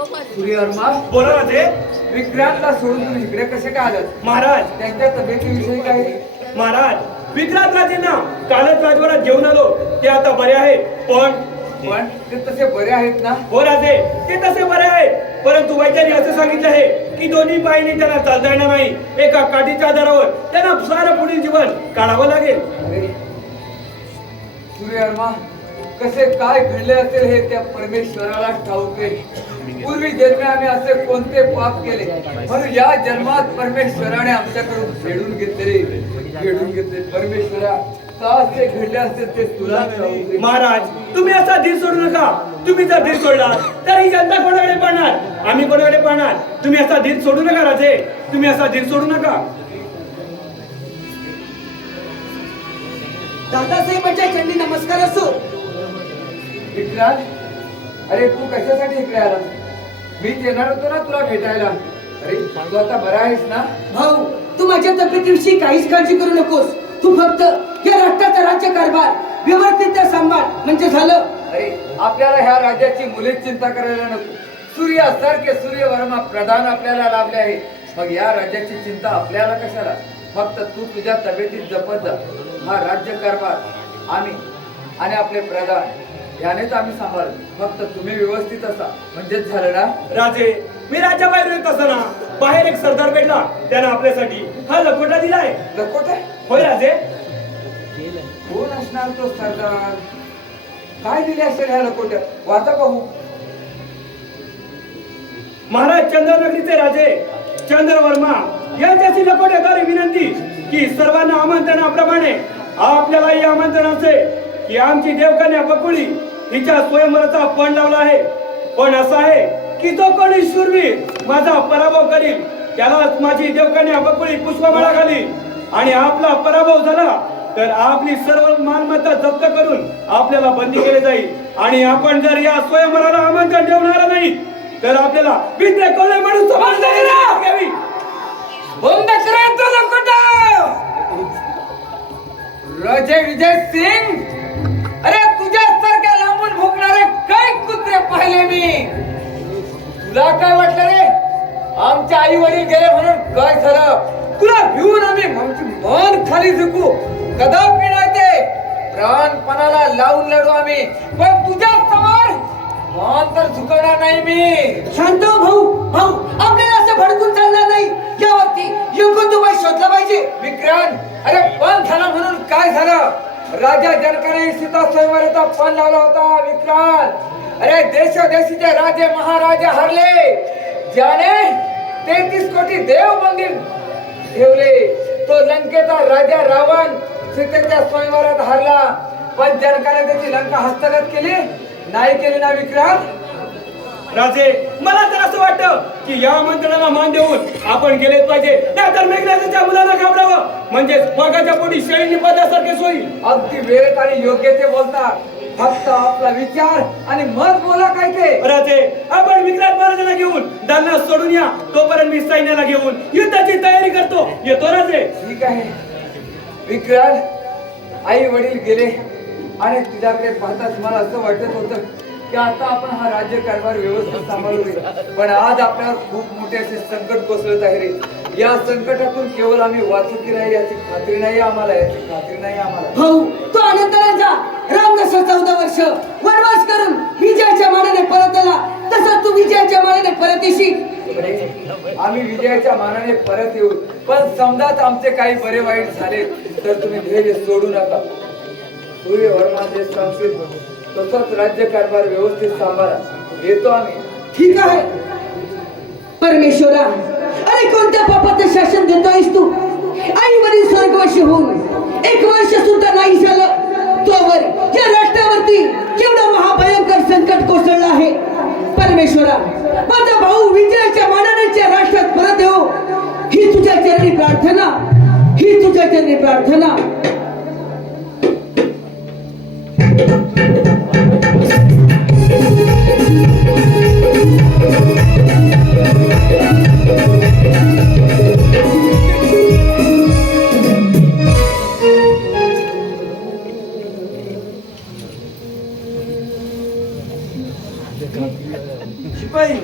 सूर्यवर्मा, बोला राजे. विक्रांतला सोडून तुम्ही इकडे कसे काय आलात? महाराज, त्यांच्या तब्येतीविषयी काय? महाराज, विक्रांत राजेंना कालच राजवाड्यात घेऊन आलो. ते आता बरे आहेत. पण ते तसे बरे आहेत ना? हो राजे, ते तसे बरे आहेत. परंतु वैद्यांनी असं सांगितलं आहे की दोन्ही पायीने त्यांना चालता येणार नाही. एका काठीच्या आधारावर त्यांना सारं पुढील जीवन काढावं लागेल. अरे सूर्यवर्मा, कसे काय घडले असेल हे त्या परमेश्वराला ठाऊक आहे. पूर्वी जन्मी आम्ही असे कोणते पाप केले म्हणून या जन्मात परमेश्वराने आमच्याकडून फेडून घेतले. परमेश्वरा, का असे घडले असेल ते तुला ठाऊक आहे. महाराज, तुम्ही असा धीर सोडू नका. तुम्ही जर धीर सोडला तर ही जनता कोणाकडे पाहणार? आम्ही कोणाकडे पाहणार? तुम्ही असा धीर सोडू नका राजे. तुम्ही असा धीर सोडू नका. दादासाहेबांच्या चरणी नमस्कार असो. विक्रांत, अरे तू कशासाठी इकडे आला? मी येणार होतो ना तुला भेटायला. अरे तू आता बरा आहेस ना? भाऊ, तू माझ्या तब्येतीविषयी काहीच काळजी करू नकोस. तू फक्त या राष्ट्राचा राज्यकारभार व्यवस्थित सांभाळ म्हणजे झालं. अरे आपल्याला ह्या राज्याची मुलीच चिंता करायला नको. सूर्यासारखे सूर्यवर्मा प्रधान आपल्याला लाभले आहे. मग या राज्याची चिंता आपल्याला कशाला? फक्त तू तुझ्या तब्येतीत जपत जा. हा राज्यकारभार आम्ही आणि आपले प्रधान यानेच आम्ही सांभाळू. फक्त तुम्ही व्यवस्थित असा म्हणजेच झालं ना? राजे, मी राज्याबाहेर येत असताना बाहेर एक सरदार भेटला. त्यानं आपल्यासाठी हा लकोटा दिलाय. लकोटा? होय राजे. कोण असणार तो सरदार? काय दिले असेल ह्या लकोट्यात? वाचा पाहू. महाराज चंद्रनगरीचे राजे चंद्रवर्मा यांच्याशी लकोट्याद्वारे विनंती की सर्वांना आमंत्रणाप्रमाणे आपल्यालाही आमंत्रण असे की आमची देवकन्या बकुळी हिच्या स्वयंवराचा पण लावला आहे. पण असा आहे की जो कोणी शूरवीर माझा पराभव करील त्यालाच माझी देवकन्या बकुळी पुष्पमाळा घालील. आणि आपला पराभव झाला तर आपली सर्व मालमत्ता जप्त करून आपल्याला बंदी केले जाईल. आणि आपण जर या स्वयंवराला आमंत्रण देणार नाही तर आपल्याला विद्या कोले म्हणून घ्यावी. बंद करा तो लकोटा. राजे विजय सिंग, अरे तुझ्यासारख्या लांबून भुकणारे काही कुत्रे पाहिले मी. तुला काय वाटलं रे? आमचे आई वडील गेले म्हणून काय झालं? तुला भिवून आम्ही मन खाली झुकू कदापि नाही. ते प्राणपणाला लावून लढू आम्ही, पण तुझ्या समोर मान तर झुकवणार नाही मी. शांत हो भाऊ. भाऊ, आपल्याला असं भडकून चालणार नाही. यावरती योग्य उपाय शोधला पाहिजे. विक्रांत, अरे पण झाला म्हणून काय झालं? राजा जनकाने सीता स्वयंवराचा पण लावला होता. विक्रांत, अरे देशोदेशीचे राजे महाराजे हरले. ज्याने 33 कोटी देव मंदिर ठेवले तो लंकेचा राजा रावण सीतेच्या स्वयंवरात हरला. पण जनकाने त्याची लंका हस्तगत केली नाही केली ना विक्रांत? राजे, मला तर असं वाटतं की या आमंत्रणाला मान देऊन आपण गेलेच पाहिजे. नाहीतर मेघराजाच्या मुलांना घाबरावं म्हणजे वाघाच्या पोटी शेळी निपदल्यासारखे होईल. अगदी वेळेत आणि योग्य ते बोलतात. फक्त आपला विचार आणि मत बोला काय ते. राजे, आपण विक्रांत महाराजांना घेऊन दालनात सोडून या. तोपर्यंत मी सैन्याला घेऊन युद्धाची तयारी करतो. येतो राजे. ठीक आहे विक्रांत, आई वडील गेले आणि तुझ्याकडे पाहताच मला असं वाटत होतं की आता आपण हा राज्यकारभार व्यवस्थित सांभाळू रे. पण आज आपल्यावर खूप मोठे असे संकट कोसळत आहे रे. या संकटातून केवळ आम्ही वाचू की नाही याची खात्री नाही आम्हाला. भाऊ, तू आनंदाने जा. राम जसं 14 वर्ष वनवास करून विजयाच्या मानाने परत आला तसं तू विजयाच्या मानाने परत येशील. आम्ही विजयाच्या मानाने परत येऊ. पण समजाच आमचे काही बरे वाईट झाले तर तुम्ही धैर्य सोडू नका. सूर्यवर्मा जे सांगतील तसंच राज्यकारभार व्यवस्थित सांभाळा. येतो आम्ही. ठीक आहे परमेश्वरा. अरे कोणत्या पापाचं शासन देतोयस तू? आई वडील स्वर्गवासी होऊन 1 वर्ष सुद्धा नाही झालं तोवर या राष्ट्रावरती केवढं महाभयंकर संकट कोसळलं आहे. परमेश्वरा, माझा भाऊ विजयाच्या मानाने राष्ट्रात परत येऊ ही तुझ्या चरणी प्रार्थना. शिपाई,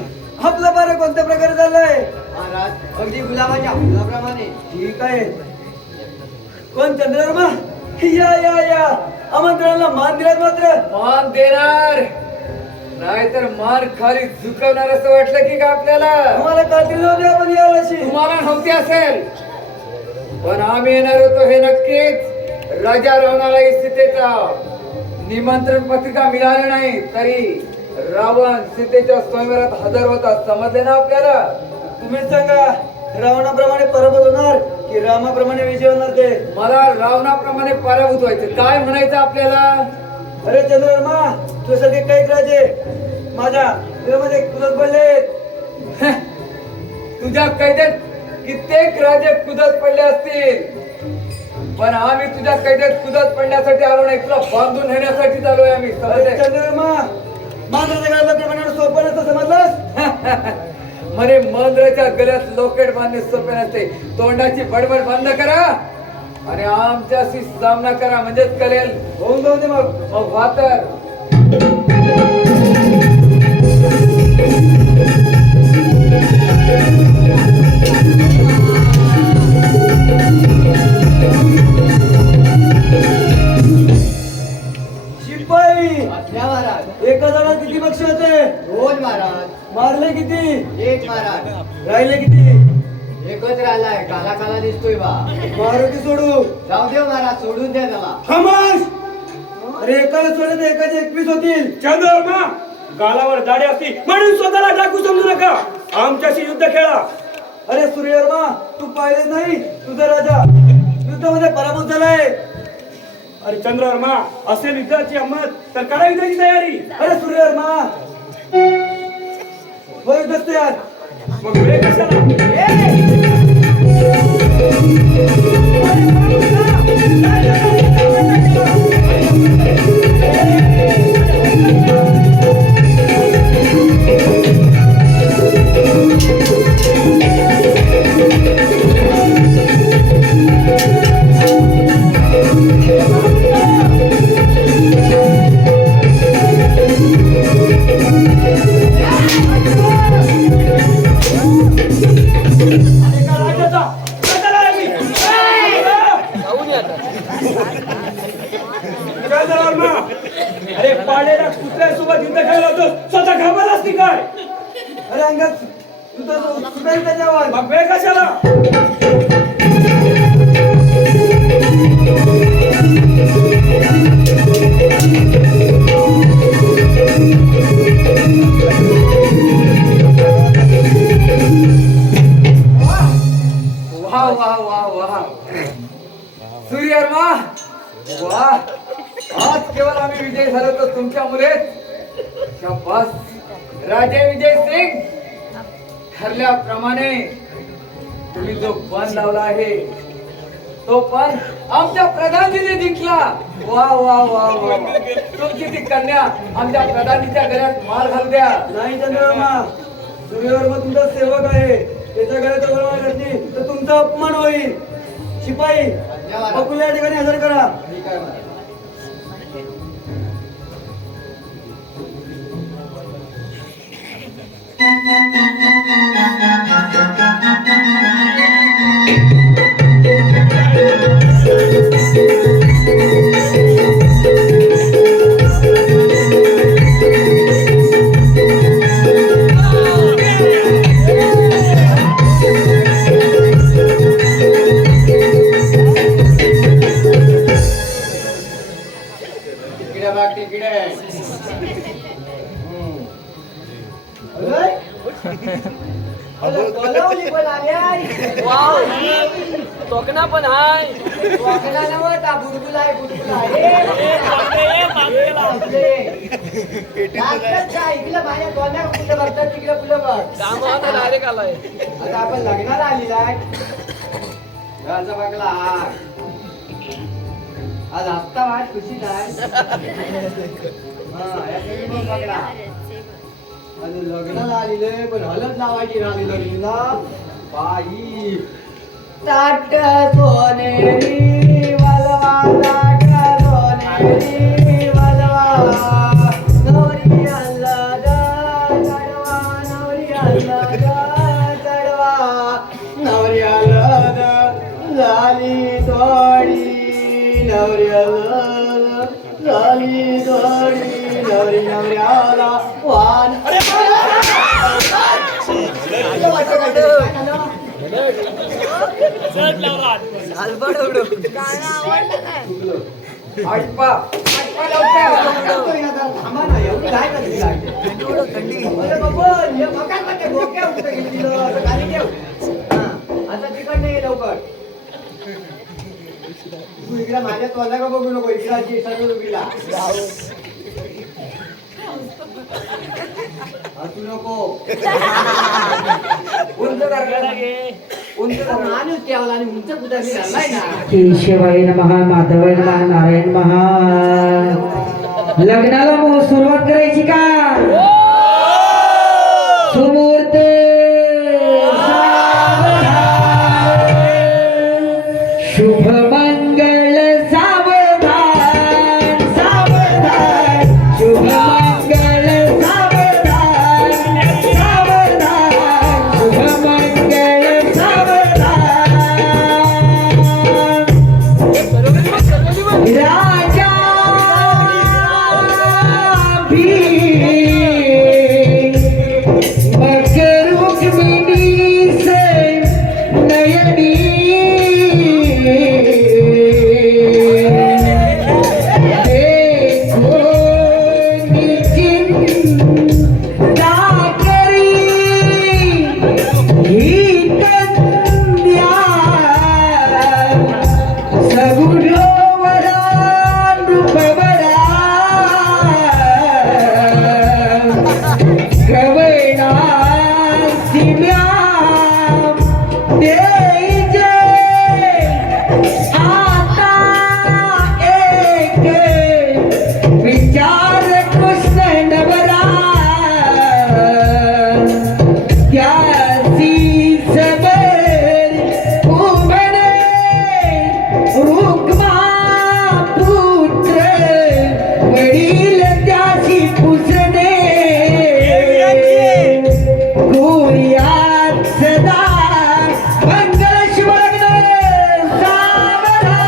आपलं बरं कोणत्या प्रकारे झालंय? महाराज अगदी गुलाबाच्या फुलाप्रमाणे. ठीक आहे. कोण चंद्रवर्मा? या या या आमंत्रणाला मान दिलात मात्र. मान देणार नाहीतर मान खाली झुकवणार असं वाटलं की का आपल्याला? आम्हाला खात्री नव्हती आपण यावर्षी. तुम्हाला नव्हती असेल पण आम्ही येणार होतो हे नक्कीच. राजा रावणाला सीतेचा निमंत्रण पत्रिका मिळाली नाही तरी रावण सीतेच्या स्वयंवरात हजर होता. समजले ना आपल्याला? तुम्हीच सांगा रावणाप्रमाणे पराभूत होणार की रामाप्रमाणे विजय होणार ते? मला रावणाप्रमाणे पराभूत व्हायचं. काय म्हणायचं आपल्याला? अरे चंद्रवर्मा तुझ्यासारखे काही राजे माझ्या घरामध्ये कुदत पडलेत. तुझ्या कैदेत कित्येक राजे कुदत पडले असतील पण आम्ही तुझ्या कैदेत कुदत पडण्यासाठी आलो नाही, तुला बांधून नेण्यासाठी आलोय आम्ही. अरे समजले? चंद्रवर्मा मांजराच्या गळ्याप्रमाणे सोपं नसतं समजलंस? म्हणे मांजराच्या गळ्यात लोकेट बांधणे सोपे नसते. तोंडाची बडबड बंद करा आणि आमच्याशी सामना करा म्हणजेच कळेल. होऊन जाऊ दे मग. मग वातर शिपाई द्या महाराज. एका जणात किती पक्ष होते? 2 महाराज. मारले किती? 1 महाराज. राहिले किती? एकच राहिलाय. काला काला दिसतोय बा. मारू की सोडू? जाऊ देव महाराज, सोडून द्या त्याला. खमास अरे एकाला सोडले तर एकाचे 21 होतील. चंद्रवर्मा गालावर दाढी असती म्हणून स्वतःला डाकू समजू नका. आमच्याशी युद्ध खेळा. अरे सूर्यवर्मा तू पाहिले नाही तुझा राजा युद्धामध्ये पराभूत झालाय. अरे चंद्रवर्मा असेल युद्धाची अंमत तर करा युद्धाची तयारी. अरे सूर्यवर्मा होय युद्ध तयार. मग वेळ कशाला? अरे पाडेला कुत्र्यासोबत युद्ध खेळला होतो, स्वतः घाबरला असती काय? अरे अंगात तुझा सुटायला त्याच्यावर. मग वेळ कशाला? वाह वाह वाह वाह सूर्यवर्मा वाह. आज केवळ आम्ही विजय झालो तर तुमच्यामुळेच. शाबास राजे विजय सिंग. ठरल्याप्रमाणे तुम्ही जो पण लावला आहे तो पण आमच्या प्रधानजीने जिंकला. वा वा वा वा. तुमची ती कन्या आमच्या प्रधानजीच्या गळ्यात मार घालू द्या. नाही चंद्रवर्मा सूर्यवर्मा तुमचा सेवक आहे. त्याच्या गळ्यात वळवा घातली तर तुमचा अपमान होईल. शिपाई बकुल या ठिकाणी हजर करा. ठीक आहे महाराज. तिकडे बघ तिकडे. बोलावली पण आली. तोकना पण हाय. वाकडा नव्हता, बुडबुल आहे, बुडबुल आहे. नाचतात काय? इकडं माझ्या तोंडावर फुलं बघतात, तिकडे फुलं बघ. कामाला डायरेक्ट आलाय. आता आपण लग्नाला आलेला आहे. घरचा बघला आज हप्ता वाट खुशीत आहे. बघला अजून लग्नाला आलेले पण हलत लावायची राहिली लग्नाला. बाई ताट सोनेरी वलवा, ताट सोनेरी वलवा. नवरी अल्लद कडवा, नवरी नवरी नवरी नवऱ्याला वाण आटपा आटपा लवकर. थांबा ना एवढी काय करते अरे बाबा हे मकान मध्ये डोक्यावर कुठे गेली तिला असं खाली ठेव हा आता तिकडनं ये लवकर तू इकडे माझ्या तोंडा का बघू नको इकडे आजी सर्व उभीला हसू नको उंच धरला उंच धरला. माणूस केवला आणि उंच कुठे नाही ना केशवाय नमः माधवाय नमः नारायण महा. लग्नाला मग सुरुवात करायची का? सुमुहूर्त शुभ मंगल सावधान सावधान शुभ मंगल सावधान सावधान शुभ मंगल सावधान. राजा भी मगर रुक्मिणी से नयनी देखो निचिंता करी ही कन्या सगुणो विचार कृष्ण नवरा त्यासी सबर उभणे रुक्मा पुत्र वडील त्यासी पुसणे गोयात सदा मंगल शुभ लग्न सावधान.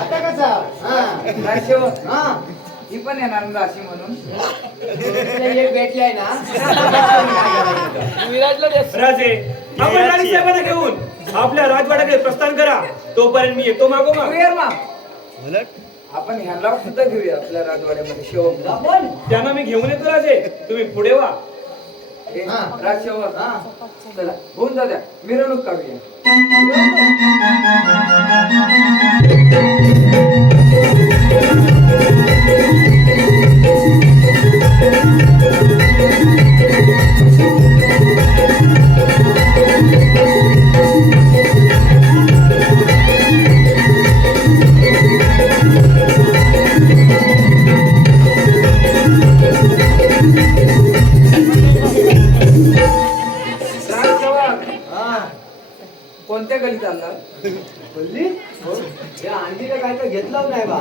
आता कसं हा राशी हो. हा ही पण येणार ना राशी म्हणून. तुला एक भेटलाय ना विराटला देस. राजे आपण राणी साहेबांना घेऊन आपल्या राजवाड्याकडे प्रस्थान करा. तोपर्यंत मी येतो मागोमाग. क्लिअर मा आपण ह्याला सुद्धा घेऊया आपल्या राजवाड्यामध्ये शिवमला. आपण त्यांना मी घेऊन येतो राजे. तुम्ही पुढे वा. हा. राजशेवर हा चला होऊन जाऊ द्या मिरवणूक काढूया. हा कोणत्या गलीत चालला? बोलली या अंडीला काय तर घेतलं नाही बा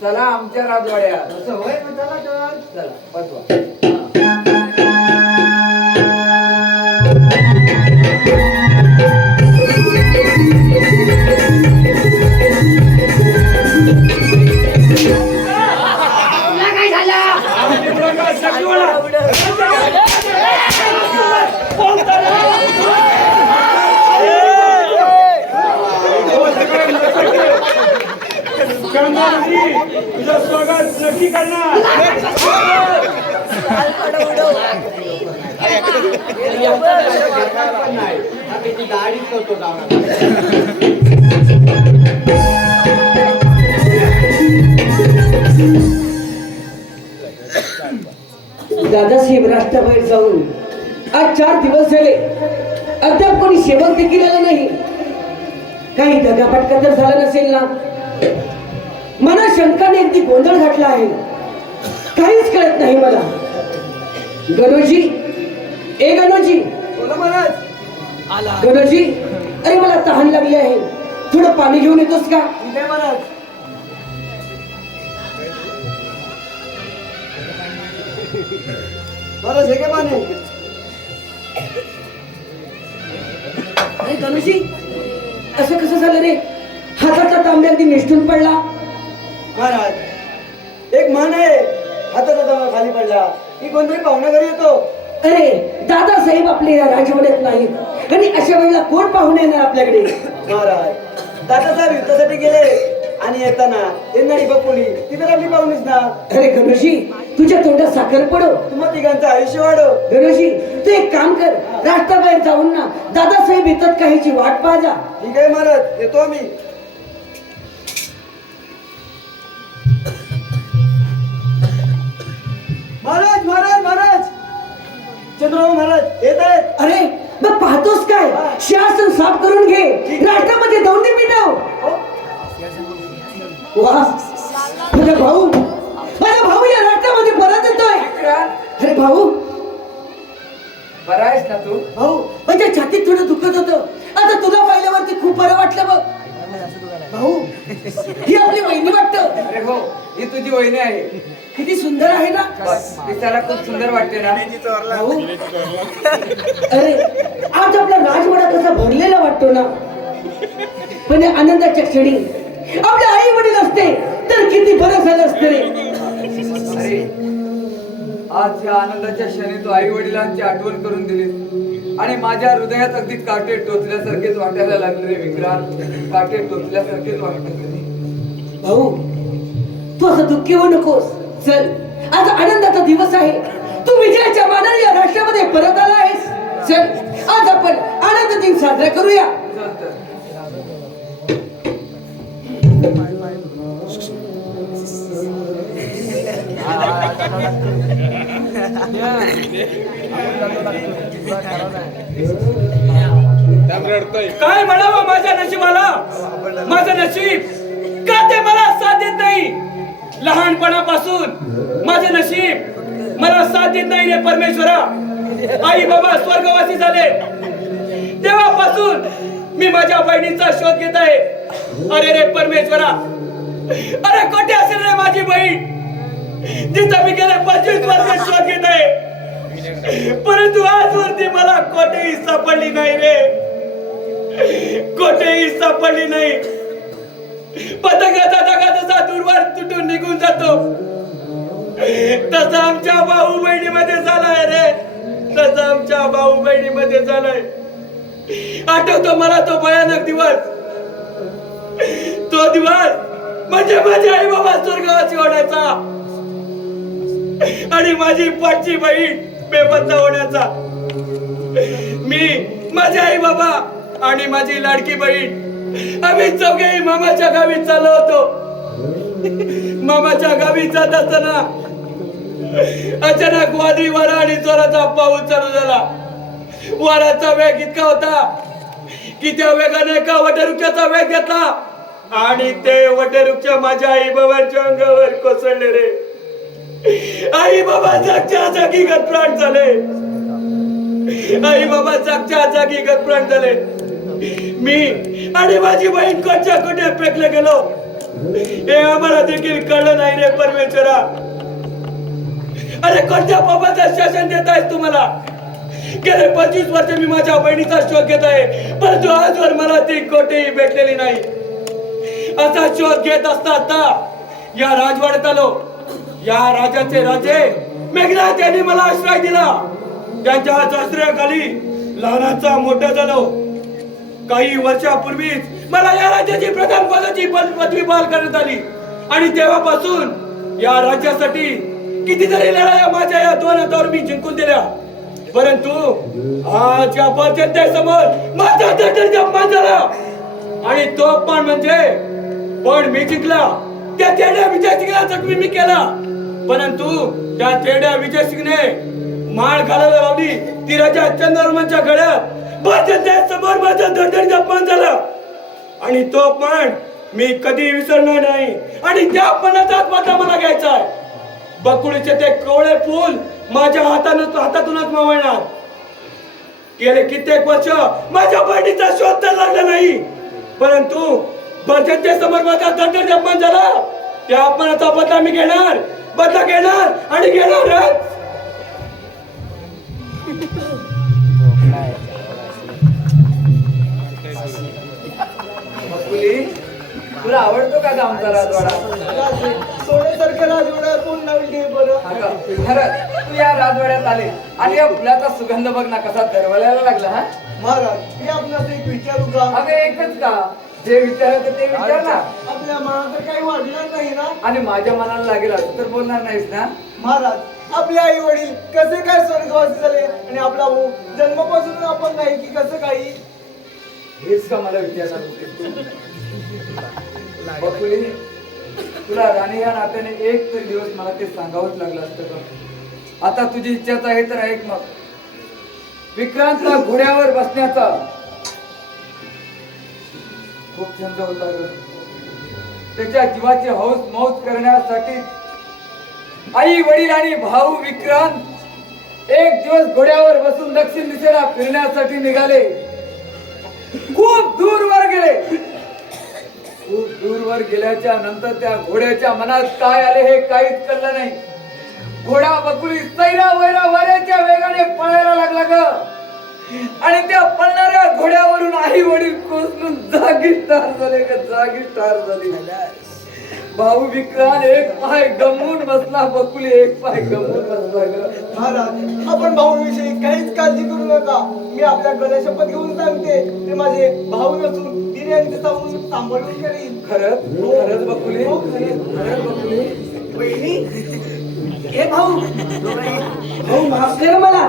चला आमच्या राजवाड्यात. असं होय मग चला तर चला बसवा. तुझं स्वागत नक्की करणार. पण नाही आम्ही ती गाडीच करतो दादासाहेब राष्ट्रबाहेर जाऊन आज 4 दिवस झाले. अद्याप कोणी सेवक देखील आलं नाही. काही दगापटका तर झाला नसेल ना. मला शंकाने अगदी गोंधळ घातला आहे. काहीच कळत नाही मला. गणोजी ए गणोजी बोला महाराज. आला गणोजी, अरे मला तहान लागली आहे, थोडं पाणी घेऊन येतोस का? ठीक आहे महाराज. महाराज हे काय पाणी? अरे गणोजी, असं कसं झालं रे? हाताचा तांब्या अगदी निष्ठून पडला. महाराज एक म्हण आहे, हाताचा तांबा खाली पडला की कोणतरी पाहुण्या घरी येतो. अरे दादासाहेब आपले या राजवाड्यात नाहीत आणि अशा वेळेला कोण पाहुणे येणार आपल्याकडे? महाराज दादासाहेब युद्धासाठी गेले आणि येताना येणारी बकुली ती तर आपली पाहुणीच ना. अरे गणोजी, तुझ्या तोंडात साखर पडो. तुम्हा तिघांचं आयुष्य वाढव. गणोजी, तू एक काम कर, राष्ट्राबाहेर जाऊन ना दादासाहेब येतात का ह्याची वाट पाहा जा. ठीक आहे महाराज, येतो आम्ही. महाराज महाराज महाराज चंद्रबाबू महाराज येत आहेत. अरे मग पाहतोस काय? शासन साफ करून घे, राष्ट्रामध्ये जाऊन दे पिटाव. वा, माझा भाऊ या राष्ट्रामध्ये परत येतोय. विक्रांत, अरे भाऊ, बरा आहेस ना तू? भाऊ म्हणजे छातीत थोडं दुखत होतं, आता तुला पाहिल्यावरती खूप बरं वाटलं बघ. भाऊ, ही आपली वहिनी वाटतं. अरे हो, ही तुझी वहिनी आहे. किती सुंदर आहे ना? बस, दिसायला खूप सुंदर वाटते ना? भाऊ, अरे आज आपला राजवाडा कसा भरलेला वाटतो ना. पण या आनंदाच्या क्षणी आपले आई वडील असते तर किती बरं झालं असते रे. अरे आज या आनंदाच्या क्षणी तू आई वडिलांची आठवण करून दिली आणि माझ्या हृदयात अगदी काटे टोचल्यासारखेच वाटायला लागले रे विक्रांत. काटे टोचल्यासारखेच वाटायला लागले. भाऊ, तू असं दुःखी होऊ नकोस. चल, आज आनंदाचा दिवस आहे. तू विजयाच्या मानाने या राष्ट्रामध्ये परत आला आहेस. चल, आज आपण आनंद दिन साजरा करूया. चल तर. काय म्हणावं माझ्या नशिबाला? माझं नशीब का ते मला साथ देत नाही? लहानपणापासून माझं नशीब मला साथ देत नाही रे परमेश्वरा. आई बाबा स्वर्गवासी झाले तेव्हापासून मी माझ्या बहिणीचा शोध घेत आहे. अरे रे परमेश्वरा, अरे कोठे असेल रे माझी बहीण, जिचा मी गेले 25 वर्ष शोध घेत आहे, परंतु आजवरती मला कोठेही सापडली नाही रे. कोठेही सापडली नाही. पतंगाचा धागा जसा दूरवर तुटून निघून जातो तसा आमच्या भाऊ बहिणीमध्ये झालाय रे. तसा आमच्या भाऊ बहिणीमध्ये झालाय. आठवतो मला तो भयानक दिवस. तो दिवस म्हणजे माझे आई बाबा स्वर्गवासी होण्याचा आणि माझी पाठची बहीण बेपत्ता होण्याचा. मी, माझे आई बाबा आणि माझी लाडकी बहीण आम्ही चौघेही मामाच्या गावी चाललो होतो. मामाच्या गावी जात असताना अचानक वादळी वारा आणि जोराचा पाऊस चालू झाला. वाऱ्याचा वेग इतका होता की त्या वेगाने एका वटवृक्षाचा वेग घेतला आणि ते वटवृक्ष माझ्या आई बाबांच्या अंगावर कोसळले रे. आई बाबा जागच्या जागी गतप्राण झाले. आई बाबा जागच्या जागी गतप्राण झाले. मी आणि माझी बहीण कोणच्या कुठे फेकले गेलो हे आम्हाला देखील कळलं नाही रे परमेश्वरा. अरे कोणत्या पापाचं शासन देत आहेस तुम्हाला? गेले 25 वर्ष मी माझ्या बहिणीचा शोध घेत आहे, परंतु आजवर मला ती कोठेही भेटलेली नाही. असा शोध घेत असता या राजवाड्यात आलो. या राजाचे राजे मेघनाथ यांनी मला आश्रय दिला. त्यांच्या आश्रयाखाली लहानाचा मोठा झालो. काही वर्षापूर्वीच मला या राज्याची प्रधान पदाची पदवी बहाल करण्यात आली आणि तेव्हापासून या राज्यासाठी कितीतरी लढाया माझ्या या 2 हातावर मी जिंकून दिल्या. परंतु आज या जनतेसमोर माझा दर्जा अपमान झाला आणि तो अपमान म्हणजे पण मी जिंकला. त्या तेड्या विजय सिंगला जखमी मी केला, परंतु त्या तेड्या विजय सिंगने माळ घालायला लावली ती राजा चंद्रवर्मांच्या गळ्यात. समोर माझा दर्जा अपमान झाला आणि तो अपमान मी कधी विसरणार नाही आणि त्या अपमानाचा बदला मला घ्यायचा आहे. बकुळीचे ते कोवळे फूल माझ्या हातातूनच मावळणार. गेले कित्येक वर्ष माझ्या बहिणीचा शोध तर लागला नाही, परंतु बर्जनच्या समोर माझा दंड अपमान झाला. त्या अपमानाचा बदला मी घेणार आणि घेणारच. बकुली, तुला आवडतो का ग आमचा राजवाडा? सोन्यासारखं राजवाडा कोण लावली बरं? अगं, खरंच तू या राजवाड्यात आले आणि या फुलाचा सुगंध बघ ना कसा दरवळायला लागला. हा महाराज मी आपणास एक विचारू का? अगं एकच का? जे विचारायचं ते विचार ना. आपल्या मनात तर काही वाढणार नाही ना? आणि माझ्या मनाला लागेल असं तर बोलणार नाहीस ना? महाराज आपले आई वडील कसे काय स्वर्गवासी झाले आणि आपला भाऊ जन्मापासून आपण नाही की कसं काही? हेच का मला विचारणार होते? बकुली, तुला राणी या नात्याने एक तरी दिवस मला ते सांगावंच लागलं असतं का? आता तुझी इच्छाच आहे तर ऐक मग. विक्रांतला घोड्यावर बसण्याचा खूप छंद होता ग. त्याच्या जीवाची हौस मौज करण्यासाठी आई वडील आणि भाऊ विक्रांत एक दिवस घोड्यावर बसून दक्षिण दिशेला फिरण्यासाठी निघाले. खूप दूरवर गेले. खूप दूरवर गेल्याच्या नंतर त्या घोड्याच्या मनात काय आले हे काहीच कळलं नाही. घोडा बकुली सैरा वैरा वाऱ्याच्या वेगाने पळायला लागला ग. आणि त्या पळणाऱ्या घोड्यावरून आई वडील कोसळून जागीच ठार झाले ग. जागीच ठार झाले. भाऊ विक्रांत एक पाय गमवून बसला. बकुली एक पाय गमवून बसला ग. महाराज आपण भाऊविषयी काहीच काळजी करू नका. मी आपल्या गळ्या शपथ घेऊन सांगते ते माझे भाऊ नसून तिने यांचे सांभाळून करीन. खरंच खरंच बकुली, खरंच बकुली. हे भाऊ माफ करा, मला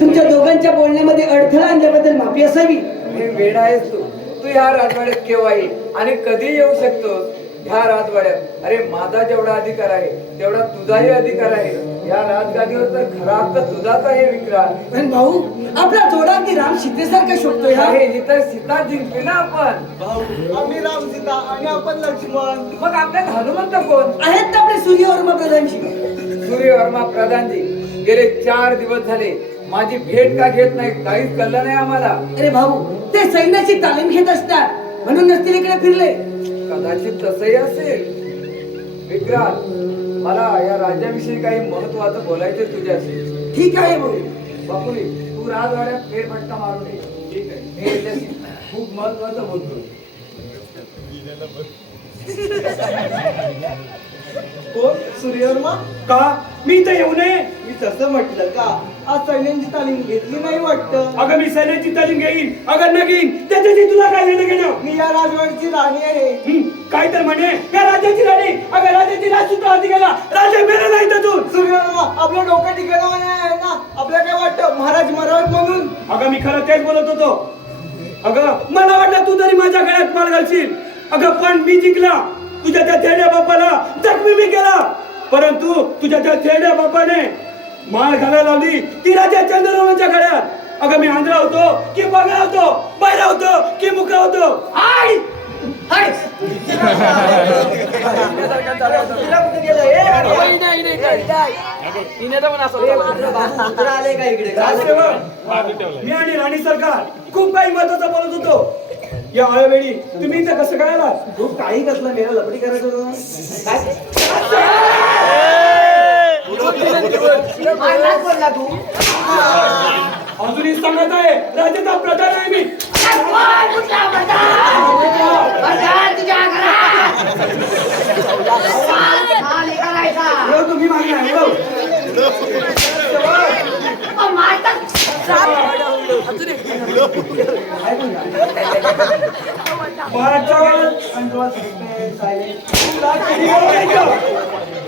तुमच्या दोघांच्या बोलण्यामध्ये अडथळा आणल्याबद्दल माफी असावी. हे वेड आहेस तू. तू ह्या राजवाड्यात केव्हा ये आणि कधी येऊ शकतोस ह्या राजवाड्यात? अरे माझा जेवढा अधिकार आहे तेवढा तुझाही अधिकार आहे. या राजगादीवर तर खरा हक्क तुझाच आहे विक्रांत. पण भाऊ आपला जोडा अगदी राम सीतेसारखा शोभतोय. हा हे इथं सीता जिंकली ना आपण. भाऊ आम्ही राम सीता आणि आपण लक्ष्मण. मग आपल्यात हनुमंत कोण? आहेत ना आपले सूर्यवर्मा प्रधानजी. सूर्यवर्मा प्रधानजी गेले 4 दिवस झाले माझी भेट का घेत नाही काहीच कळलं नाही आम्हाला. अरे भाऊ ते सैन्याची तालीम घेत असतात म्हणून नसतील इकडे फिरले. कदाचित तसंही असेल. विक्रांत, मला या राज्याविषयी काही महत्वाचं बोलायचे तुझ्याशी. ठीक आहे भाऊ. बापुली, तू राजवाड्यात फेरफटका मारू नये. ठीक आहे, मी याच्याशी खूप महत्वाचं बोलतो. कोण? सूर्यवर्मा? का मी इथं येऊ नये? मी तसं म्हटलं का? आज सैन्यांची तालीम घेतली नाही वाटतं. अगं मी सैन्याची तालीम घेईन अगं न घेईन त्याच्याशी तुला काय लेणं घेणं? मी या राजवाड्याची राणी आहे. काय तर म्हणे या राज्याची राणी. अगं राज्याची राज सुद्धा हाती गेला. राजा मेला नाही तर सूर्यवर्मा आपलं डोकं ठिकाणं आहे ना? आपल्याला काय वाटतं महाराज मरावत म्हणून? अगं मी खरं तेच बोलत होतो. अगं मला वाटलं तू तरी माझ्या गळ्यात माळ घालशील. अगं पण मी जिंकला. तुझ्या त्या थेड्या बापाला जखमी मी केला. परंतु तुझ्या त्या थेड्या बापाने माळ घालायला लावली ती राजा चंद्रवर्माच्या गळ्यात. अगं मी आंधळा होतो की बगळा होतो, बैरा होतो की मुका होतो? तिला कुठे गेलं? हिने तर पण असं आले का इकडे? राजसेवक, मी आणि राणी सरकार खूप काही महत्वाचं बोलत होतो. या वेळी तुम्ही इथं कसं काय आलात? तू काही कसला मेला लपडी करायचं होतं? बोलला तू अजूनही सांगत आहे राज्याचा प्रधान आहे मी. तुम्ही मागे आहे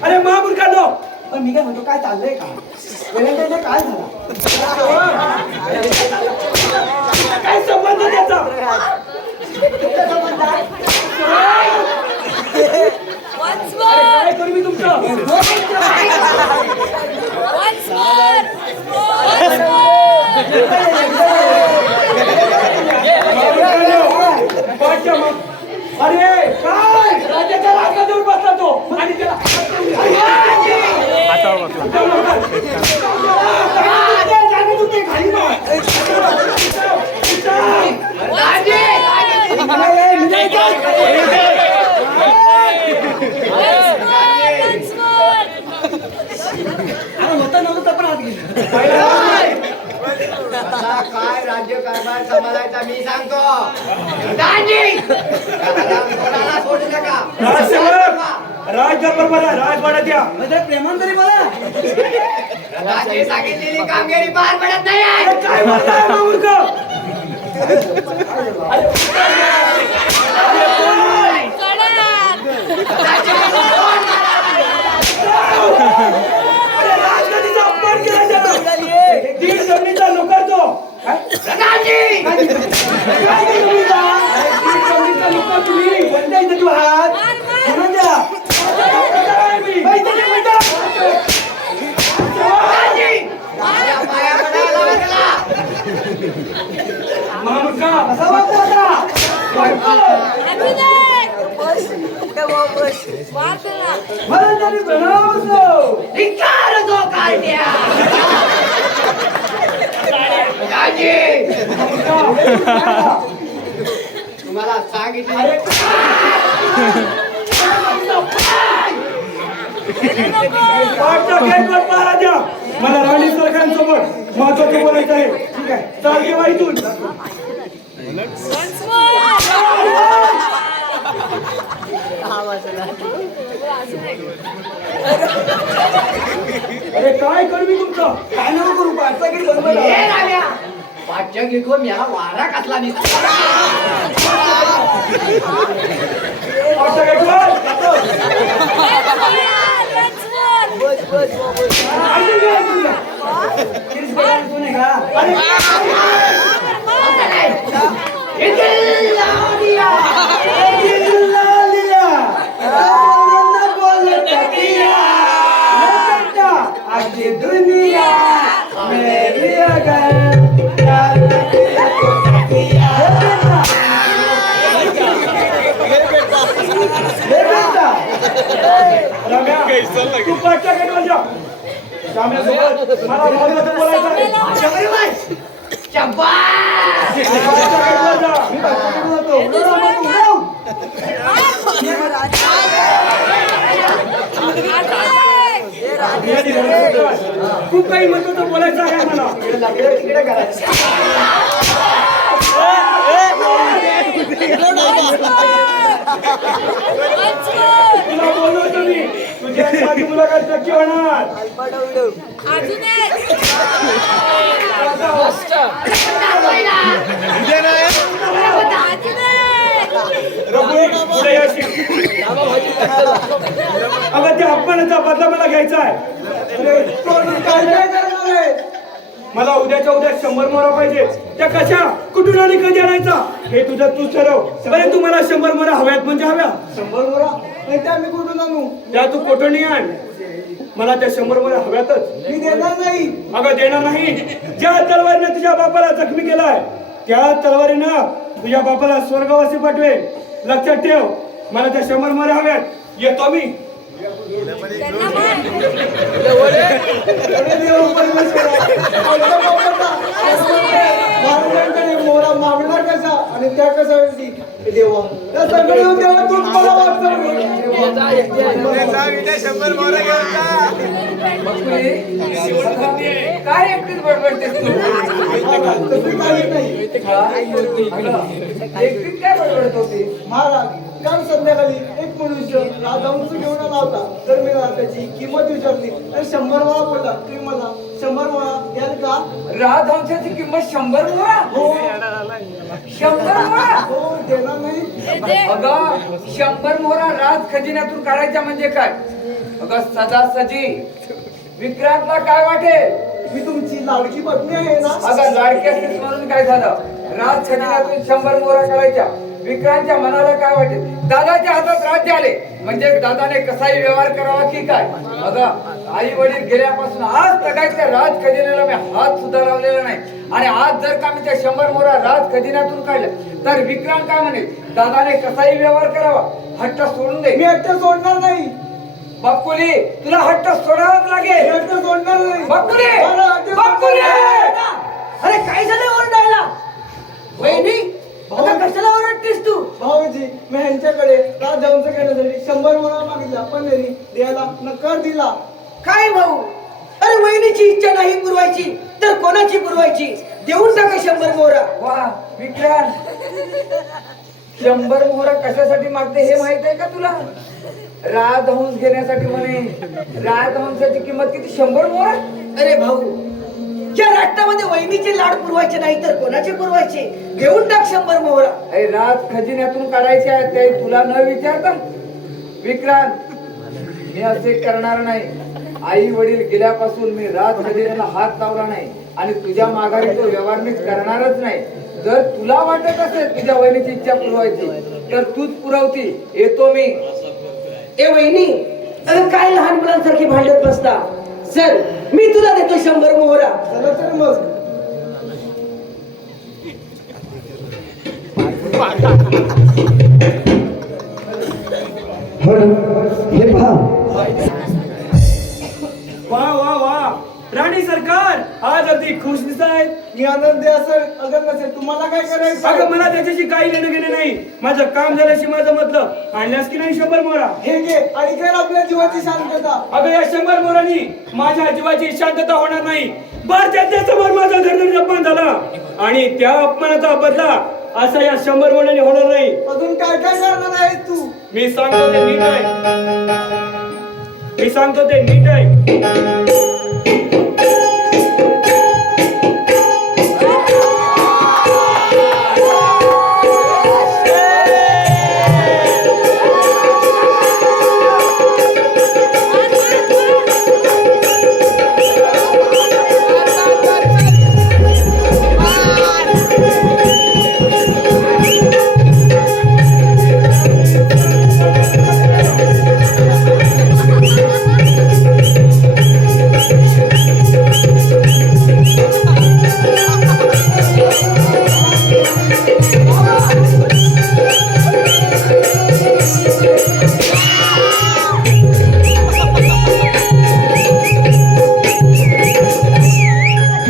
अरे महापुरकांनो, पण मी काय म्हणतो, काय चाललंय का? व्हॅलेंटाईन डे काय झाला? काय संबंध त्याचा? काय करू मी तुमचं? अरे काय राज्याच्या राजगादीवर बसला तो आणि त्याला आता काय राज्य कारभार सांभाळायचा मी सांगतो. दाजी! कोणाला सोडू नका. राजसेवक राज दरबार मला राजवाड्यात या. प्रेमान तरी मला दाजी सांगितलेली कामगिरी पार पडत नाही आहे. अरे काय बोलताय मूर्ख? अरे राजगडीचा अपमान केला त्यानं. दीड जमिनीचा नोकर तो. काय? दाजी! काय जमिनीचा? अरे दीड जमिनीचा नोकर तुम्ही. कोणत्या इथे तू आहात? म्हणून द्या. काय मी? दाजी! माझ्या पाया पडायला लागला. महामूर्खा, असा वागतो आता? मला तरी प्रणाम असो. धिक्कार जो काढल्या. दाजी! तुम्हाला सांगितले पाठच्या गेटवर पहारा द्या. मला राणी सरकारांसोबत महत्वाचं बोलायचं आहे. ठीक आहे, चाल घेवा इथून. अरे काय करू मी तुमचं? काय नको करू पाठचा गेट बंद करा. हे राव्या. पाठच्या घेऊन या वारा कसला दिसला. पाठच्या गेटवर आधी घ्या तुला. किरीस बघायला कोण आहे का? आज दुनिया मेरी अगर तू पाठच्या गेटवर जा. शाम्यासोबत मला महत्वाचं बोलायचं आहे. शाबास! पाठच्या गेटवर जा. मी पाठचा गेट होतो. उडव. खूप काही महत्वाचं बोलायचं आहे मला. तिकडे करायचं. तुला बोललो होतो मी, तुझी आणि माझी मुलाखत नक्की होणार. रघु, पुढे येशील. अगं त्या अपमानाचा बदला मला घ्यायचा आहे. अरे, काय करणार आहे? मला उद्याच्या उद्या 100 मोहरा पाहिजे. त्या कशा, कुठून आणि कधी आणायचा हे तुझं तूच ठरव. परंतु मला 100 मोहरा हव्यात म्हणजे हव्या. 100 मोहरा? नाही त्या मी कुठून आणू? त्या तू कोठणी आण. मला त्या 100 मोहरा हव्यातच. मी देणार नाही. अगं देणार नाही. ज्या तलवारीने तुझ्या बापाला जखमी केलाय त्या तलवारीनं तुझ्या बापाला स्वर्गवासी पाठवे. लक्षात ठेव. मला त्या 100 मोहरा हव्यात. येतो मी. अरे देव परमेश्वरा, आमच्या बापाचा महाराजांकडे मोहरा मागणार कसा आणि त्या कशासाठी? हे देवा, त्या सगळं देवा तूच मला वाचव. काय एकटीच बडबडतेस तू? तसं काही नाही एकटीच काय बडबडत होती? महाराज, काल संध्याकाळी एक मनुष्य राजांचं घेऊन आला होता. तर मी त्याची किंमत विचारली तर 100 मोहरा बोलला. तुम्ही मला 100 मोहरा द्याल का? राजहंसाची किंमत 100 मोहरा? हो. 100 मोहरा? हो, देणार नाही. अगं 100 मोहरा राज खजिन्यातून काढायच्या म्हणजे काय? अगं सजासजी विक्रांतला काय वाटेल? मी तुमची लाडकी पत्नी आहे ना. अगं लाडकी असतेस म्हणून काय झालं? राज खजिन्यातून 100 मोहरा काढायच्या. विक्रांतच्या मनाला काय वाटेल? दादाच्या हातात राज्य आले म्हणजे दादाने कसाही व्यवहार करावा की काय? अगं आई वडील गेल्यापासून आज तगायत त्या राज खजिन्याला मी हात सुद्धा लावलेला नाही. आणि आज जर का मी त्या 100 मोहरा राज खजिन्यातून काढल्या तर विक्रांत काय म्हणेल? दादाने कसाही व्यवहार करावा, हट्ट सोडून दे. मी हट्ट सोडणार नाही. बापुली, तुला हट्ट सोडावाच मी लागेल. हट्ट सोडणार नाही. बापुली, मला हट्ट बापुली! अरे काय झालं ओरडायला? वहिनी, आता कशाला ओरडतेस तू? भाऊजी, मी ह्यांच्याकडे राजहंस घेण्यासाठी 100 मोहरा मागितल्या पण त्यांनी द्यायला नकार दिला. काय भाऊ? अरे वहिनीची इच्छा नाही पुरवायची तर कोणाची पुरवायची? देऊन टाका 100 मोहरा. वा विक्रांत, 100 मोहरा कशासाठी मागते हे माहित आहे का तुला? राजहंस घेण्यासाठी म्हणे. राजहंसाची किंमत किती? 100 मोहरा. अरे भाऊ, या राष्ट्रामध्ये वहिनीचे लाड पुरवायचे नाही तर कोणाचे पुरवायचे? देऊन टाक 100 मोहरा. अरे राज खजिन्यातून काढायचे आहेत ते तुला न विचारता. विक्रांत, मी असे करणार नाही. आई वडील गेल्यापासून मी राज खजिन्याला हात लावला नाही आणि तुझ्या माघारी तो व्यवहार मी करणारच नाही. जर तुला वाटत असेल तुझ्या वहिनीची इच्छा पुरवायची तर तूच पुरवती. येतो मी. ए वहिनी, अगं काय लहान मुलांसारखी भांडत बसता? चल, मी तुला देतो 100 मोहरा. चला तर मग. हे पहा, वा वा वा, राणी सरकार आज अगदी खुश दिसताय. मी आनंदी असेल अगर नसेल तुम्हाला काय करायचं? अगं मला त्याच्याशी काही लेणं घेणं नाही. माझं काम झाल्याशी माझं मतलब. आणल्यास की नाही 100 मोहरा? हे घे आणि कर आपल्या जीवाची शांतता. अगं या 100 मोहरांनी माझ्या जीवाची शांतता होणार नाही. भारतीय माझा धर्म अपमान झाला आणि त्या अपमानाचा बदला असा या 100 मोहरांनी होणार नाही. अजून काय काय करणार आहेस तू? मी सांगतो ते नीट आहे. मी सांगतो ते नीट आहे.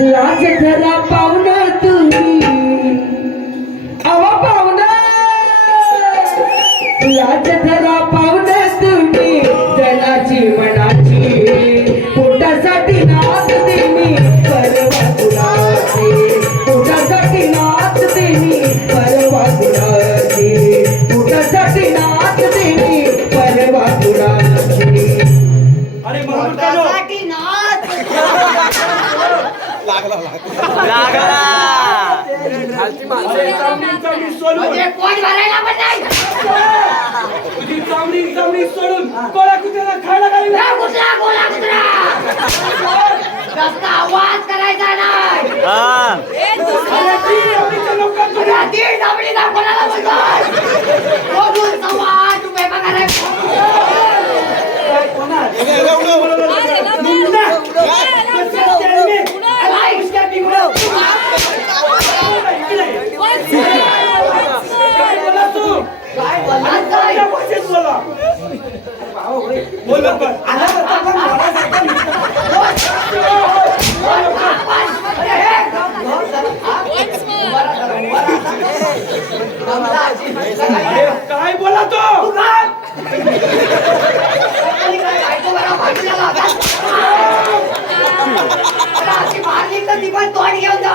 लाज धरा पाहुणा तुम्ही, अवा पाहुणा. लाज धरा पाहुणा तुम्ही, जनाची मनाची. पोटासाठी नाचते मी, परवा कुणाची. पोटासाठी नाचते मी, परवा कुणाची. पोटासाठी नाचते मी, परवा कुणाची. अरे महामूर्खानो, अरे चामडी सोडून तुझी चामडी सोडून कोळा कुत्र्याला खायला घालून. जास्त आवाज करायचा नाही. अरे ती आवडीच्या लोकांकडे. ती जमिनी दाखवण्याला बोलतोय. बोलून संवाद उभे बघायला. काय बोला तू? काय बोलणार काय? या भाषेत बोला. बोल लवकर. अरे काय बोला तो? मारली तर ती पण तोंड घेऊन जा.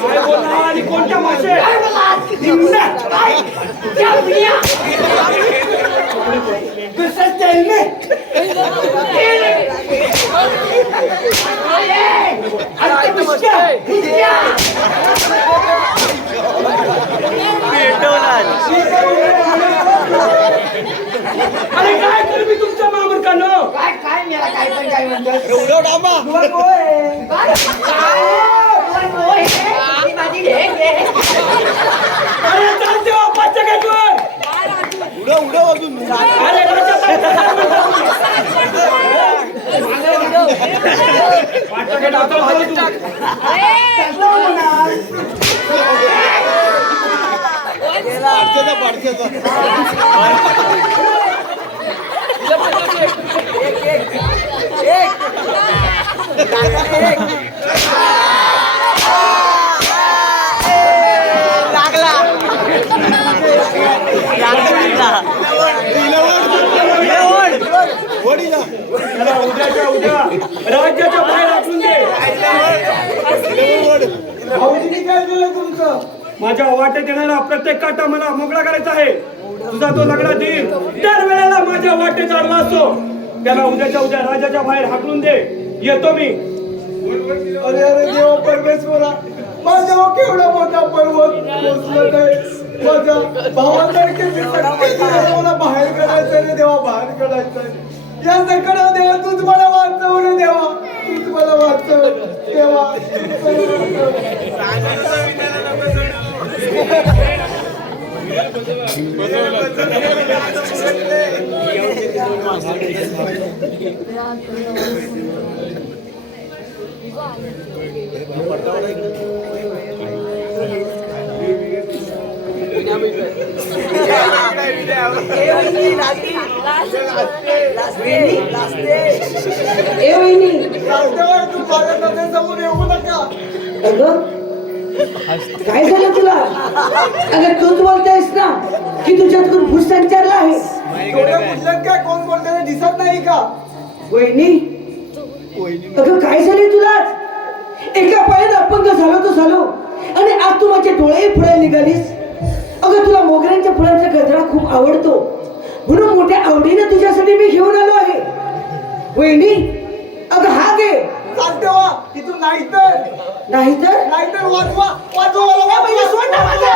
काय बोला आणि कोणत्या भाषेत? काय बोलला? काय? क्या दुनिया? कसं चाललंय? अरे काय करू मी तुमच्या महामूर्खानो? काय काय मेला काय पण काय म्हणतोस? तुला कोय? काय? काय? होय, ही माझी ढेक आहे. अरे चालते हो पाचच्या गेटवर. अरे पाचच्या गेट आता भाजी टाक. उद्याच्या उद्या राज्याच्या बाहेर हाकलून दे. भाऊजीने काय केलं तुमचं? माझ्या वाटेत येणारा प्रत्येक काटा मला मोकळा करायचा आहे. तुझा तो लग्न देईल दर वेळेला माझ्या वाटेत अडला असतो. त्याला उद्याच्या उद्या राज्याच्या बाहेर हाकलून दे. येतो मी. अरे अरे देवा परमेश्वरा, माझ्यावर केवढा मोठा पर्वत कोसळत आहे. माझ्या भावासारखे मी सगळे दिवस मला बाहेर काढायचं रे देवा, बाहेर काढायचं. या सगळं देवा तूच मला वाचव रे देवा, तूच मला वाचव देवा. ए वहिनी, रास्त्यावर तू माझ्या नजरेसमोर येऊ नका. अगं काय झालं तुला? अगं तूच बोलतेस ना की तुझ्यातून भूत संचारला आहे. थोडं बुजलं काय, कोण बोलताना दिसत नाही का? वहिनी, अगं काय झाले तुला? एका पायात अपंग झालो तो झालो आणि आज तू माझे डोळे फुलायला निघालीस. अगं तुला मोगऱ्यांच्या फुलांचा गजरा खूप आवडतो म्हणून मोठ्या आवडीने तुझ्यासाठी मी घेऊन आलो आहे. वहिनी, अगं हा घे. चालते वा तिथून नाही तर नाहीतर वाचवा वाचवा मला, पहिले सोड ना माझं.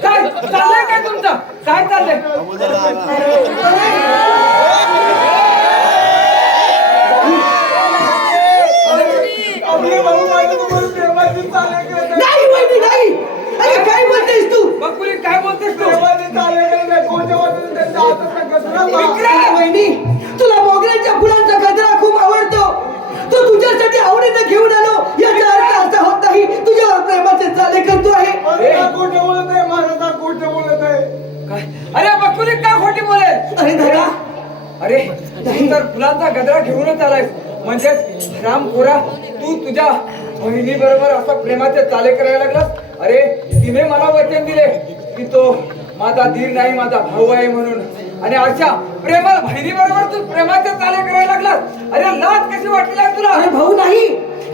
काय चाललंय काय तुमचं? काय चाललंय? आपले भाऊ माझ्या तुम्हाला प्रेमाची चाले करत नाही वहिनी नाही. अरे काय बोलतेस तू? बकुली काय बोलतेस तू? प्रेमाची चाले करत कोणत्या वाजून त्यांच्या हाताचा गजरा विक्रम! वहिनी, तुला मोगऱ्याच्या फुलांचा गजरा खूप आवडतो. तो तुझ्यासाठी आवडीने घेऊन आलो. याचा अर्थ असा होत नाही तुझ्यावर प्रेमाचे चाले करतो आहे. खोटं बोलत आहे, महाराजा खोटं बोलत आहे. काय? अरे बकुली का खोटी बोलेल? अरे दादा, अरे तू तर फुलांचा गजरा घेऊनच आलायस. म्हणजेच रामखोरा, तू तुझ्या बहिणी बरोबर असं प्रेमाचे चाले करायला लागलास. अरे तिने मला वचन दिले की तो माझा धीर नाही, माझा भाऊ आहे म्हणून. आणि अशा प्रेमळ बहिणी बरोबर तू प्रेमाचे चाले करायला लागलास. अरे लाज कशी वाटली आहे तुला? अरे भाऊ नाही,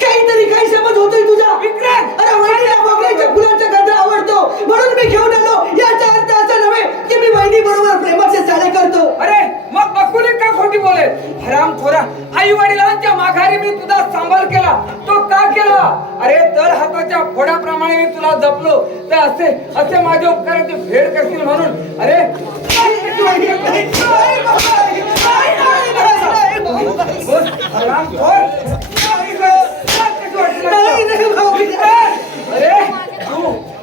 काहीतरी काय समज होतोय तुझा. विक्रम! अरे वहिनीला मोगऱ्याच्या फुलांचा गजरा आवडतो म्हणून मी घेऊन आलो. याचा अर्थ असा नव्हे की मी बहिणी बरोबर प्रेमाचे चाले करतो. अरे मग बकुली का खोटी बोलेल? हरामखोरा, आई वडिलांच्या माघारी मी तुझा सांभाळ केला. तो का केला? अरे तर हाताच्या फोडाप्रमाणे मी तुला जपलो तर असे असे माझ्या उपकाराची फेड करतील म्हणून. अरे हरामखोर,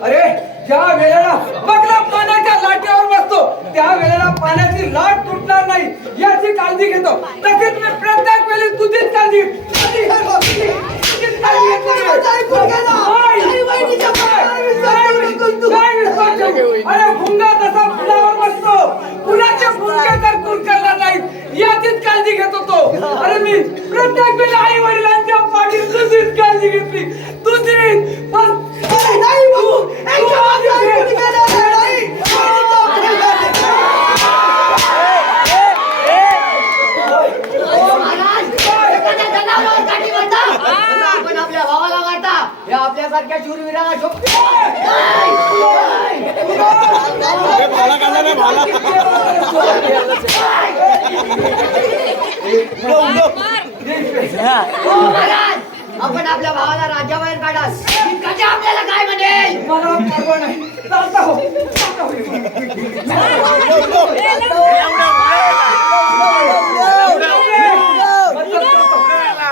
अरे ज्या वेळेला बघला पाण्याच्या लाटेवर बसतो त्या वेळेला पाण्याची लाट तुटणार नाही याची काळजी घेतो. तसेच मी प्रत्येक वेळी तुझीच काळजी अरे भुंगा तसा फुलावर बसतो, फुलाचे भुंगे तर कुरकरणार नाहीत याचीच काळजी घेतो तो. अरे मी प्रत्येक वेळी आई वडिलांच्या पाठी तुझीच काळजी घेतली, तुझीच. पण नाही भाऊ, एका मागे ऐकून गेला नाही. आपण आपल्या भावाला वाटा, हे आपल्यासारख्या शूरवीराला शोभते. आपण आपल्या भावाला राज्याबाहेर काढा. कधी आपल्याला काय म्हणेल? मला परवा नाही. चालता हो, चालता हो.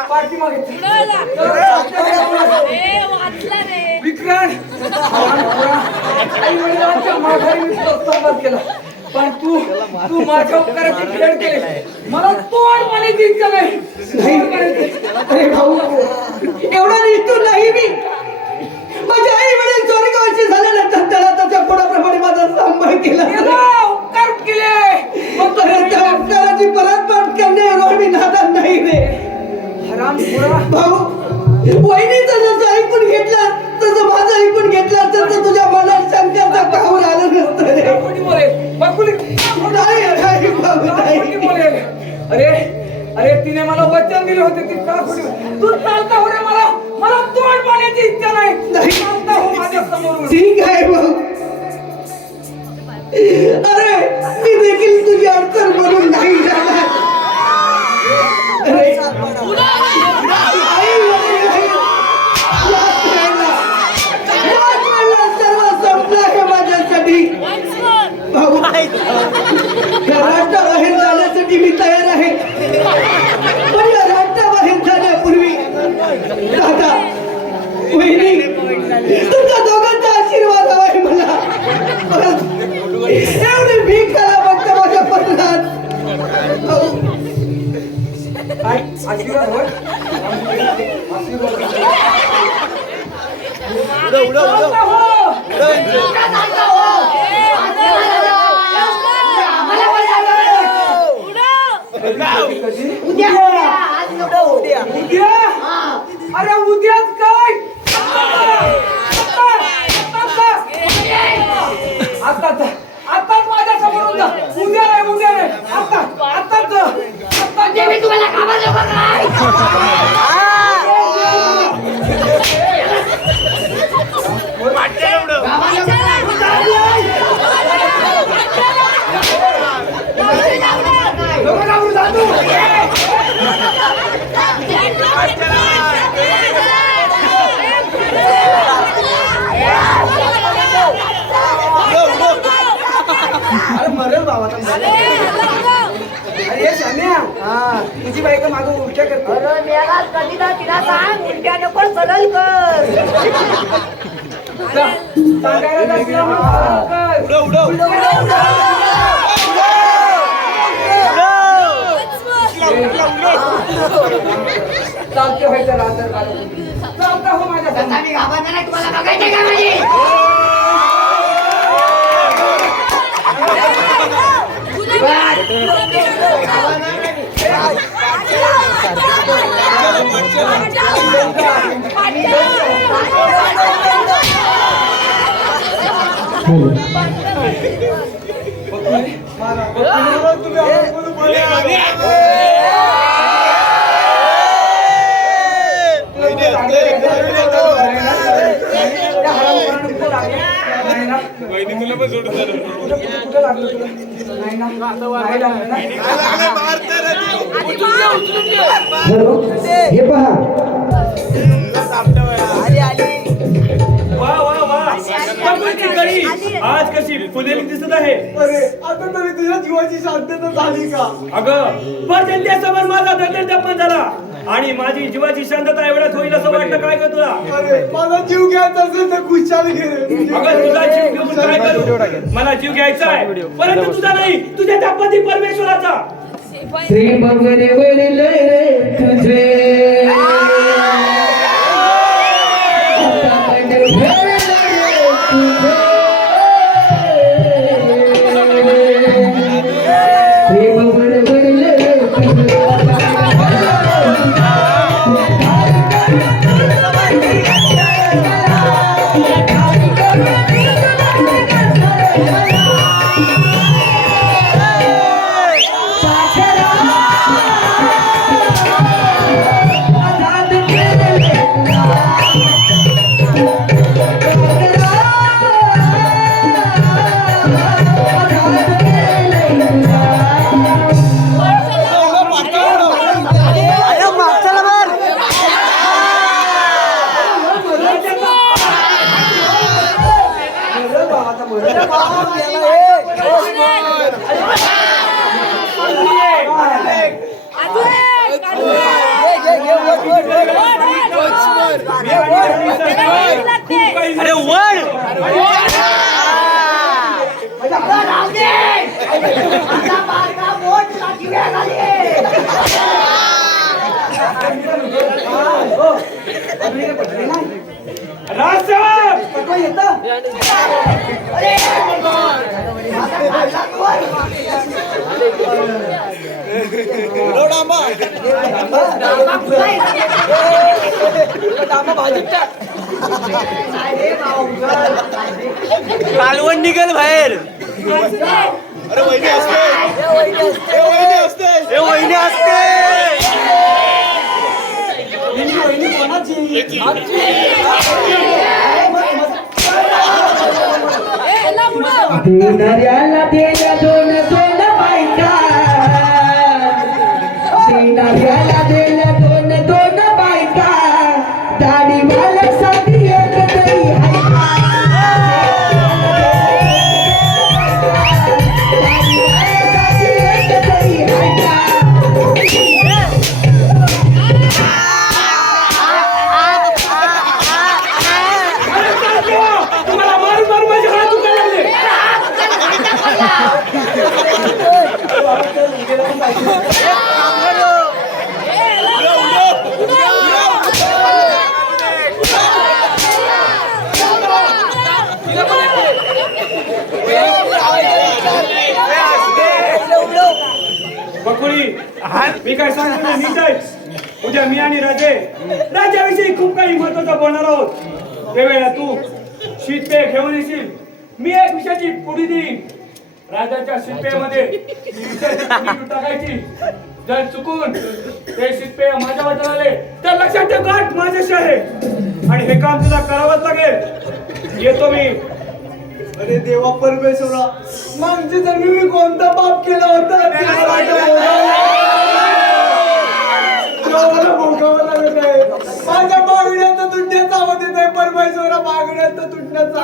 पाठीमागे. विक्रांत, आई वडिलांच्या माघारी मी तुझा संवाद केला. पण तू माझ्या उपकाराची फेड केली. मला तोड पाण्याची इच्छा नाही. अरे भाऊ, एवढा निष्ठूर नाही मी. माझ्या आई वडील स्वर्गवासी झाल्यानंतर त्याला त्याच्या पोटाप्रमाणे माझा सांभाळ केला. उपकार केले मग त्या उपकाराची परतफेड करणे एवढं मी नादान नाही रे. हरामखोरा. भाऊ, वहिनीचं जसं ऐकून घेतलं तसं माझं ऐकून घेतलं तर तुझ्या मनात शंकाचा पाऊल आलं नसतं रे. कोणी बोलेल? बकुली नाही बाबू का नाही. खोटी बोलेल? अरे अरे तिने मला वचन दिले होते ती का खोटी तू चालता हो रे मला तोंड पाण्याची इच्छा नाही नाही. चालता हो माझ्या समोरून ठीक आहे भाऊ. अरे मी देखील तुझी अडचण म्हणून नाही जाणार. अरे आई वडील नाही. याच वेळेला सर्व संपलं आहे माझ्यासाठी. भाऊ या राष्ट्राबाहेर जाण्यासाठी मी तयार आहे. पण या राष्ट्राबाहेर जाण्यापूर्वी दादा वहिनी तुमच्या दोघांचा आशीर्वाद हवाय मला. एवढी भीक करा फक्त माझ्या पत्रात. काय आशीर्वाद होय चालता हो. उद्या अरे उद्याच काय आताच माझ्या समोरून जा. उद्या नाही आताच मी तुम्हाला कामाला बघाय अरे मरेल बाबा अरे श्याम्या तुझी बायका मागं उलट्या करते. अरे मेला कधी ना तिला सांग उलट्या नको सरळ कर सांगायला नसलं मग चालते व्हायचं राहतं चालता हो माझ्या समोर. मी घाबरणार नाही तुम्हाला बघायचे का माझी कुठं लागलं तुला? नाही ना नाही लागलं ना. हे पहा वा वा वा कमळची कळी आज कशी फुलेली दिसत आहे. अरे आता तरी तुझ्या जीवाची शांतता झाली का? अगं पण त्यांच्यासमोर माझा दंडजपन झाला आणि माझी जीवाची शांतता एवढ्यात होईल असं वाटलं काय ग तुला? अरे मला जीव घ्यायचा असेल तर खुशाल घे रे. अगं तुझा जीव घेऊन काय करू? मला जीव घ्यायचा आहे परंतु तुझा नाही तुझ्या त्या पती परमेश्वराचा. श्री भगवान वरील तुझे अरे वळ कालवण निघेल बाहेर. अरे वहिनी असते ए वहिनी असते ए वहिनी असते वहिनी कोणाची देणाऱ्याला देण्या दोन दोन बायका देणाऱ्याला देण्या दोन दोन बायका दाढीवाला साठी एक तरी हाय का? दाढीवाल्यासाठी एक तरी हाय का? तुम्हाला मारून मारून माझे हात दुखायला लागले. बकुळी मी काय सांगितलं नीट आहे. उद्या मी आणि राजाविषयी खूप काही महत्वाचं बोलणार आहोत. त्यावेळेला तू शीतपेय घेऊन येशील. मी एक विषयाची पुढी देईन. राजाच्या शीतपेयामध्ये विषयाची पुडी टाकायची. जर चुकून ते शीतपेय माझ्या वाटत आले तर लक्षात ठेव गाठ माझ्याशी आहे आणि हे काम तुला करावंच लागेल. येतो मी. अरे देवा परमेश्वरा मागच्या जन्मी मी कोणता पाप केला होता ते मला भोगावं लागत आहे. माझ्या बागड्याचा तुटण्याचा आवाज येत आहे परमेश्वरा बागड्याचा तुटण्याचा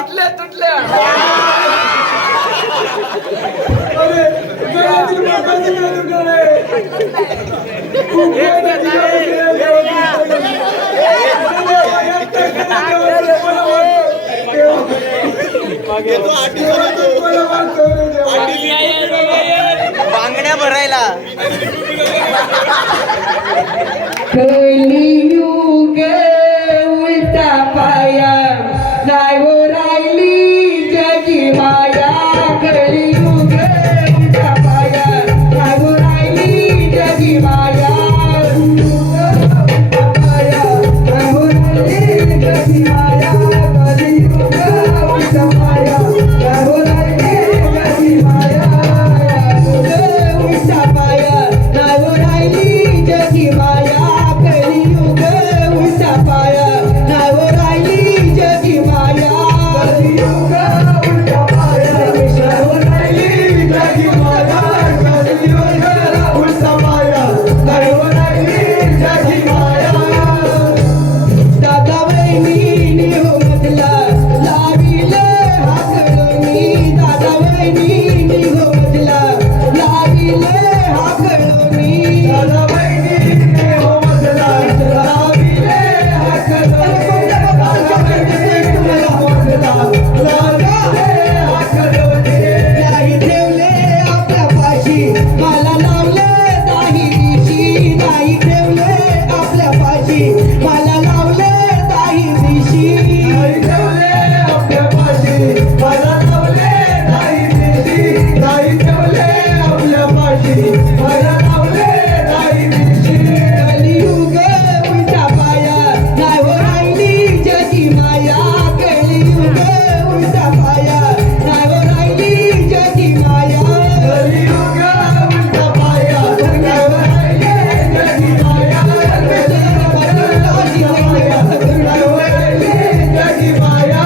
अरे गळ्यातील मागाची गळ तुटणार आहे. खूप वेदना बांगड्या भरायला कलियुग उलटा पाया नाही हो राहिली जगी माया. कलियुग उलटा पाया नाही हो राहिली जगी माया. उलटा पाया नाही हो राहिली जगी माया. कलियुग उलटा पाया नाही हो राहिली जगी माया. उलटा पाया नाही हो राहिली जगी माया. कलियुग उलटा पाया नाही हो राहिली जगी माया. कलियुग उलटा पाया नाही हो राहिली जगी माया. कलियुग उलटा पाया नाही हो राहिली जगी माया. दादा वहिनी हो म्हटला लाविले हाकलोनी. दादा वहिनी हो म्हटला लाविले हाकलोनी. दादा वहिनी हो म्हटला लाविले हाकलोनी. नाही ठेवले आपल्या पाशी मला लावले दाही दिशी. नाही ठेवले आपल्या पाशी मला लावले दाही दिशी. नाही ठेवले आपल्या पाशी मला लावले दाही दिशी. नाही ठेवले आपल्या पाशी मला लावले दाही दिशी. कलियुग उलटा पाया नाही हो राहिली जगी माया. कलियुग उलटा पाया नाही हो राहिली जगी माया. कलियुग उलटा पाया नाही हो राहिली जगी माया. नाही हो राहिली जगी माया.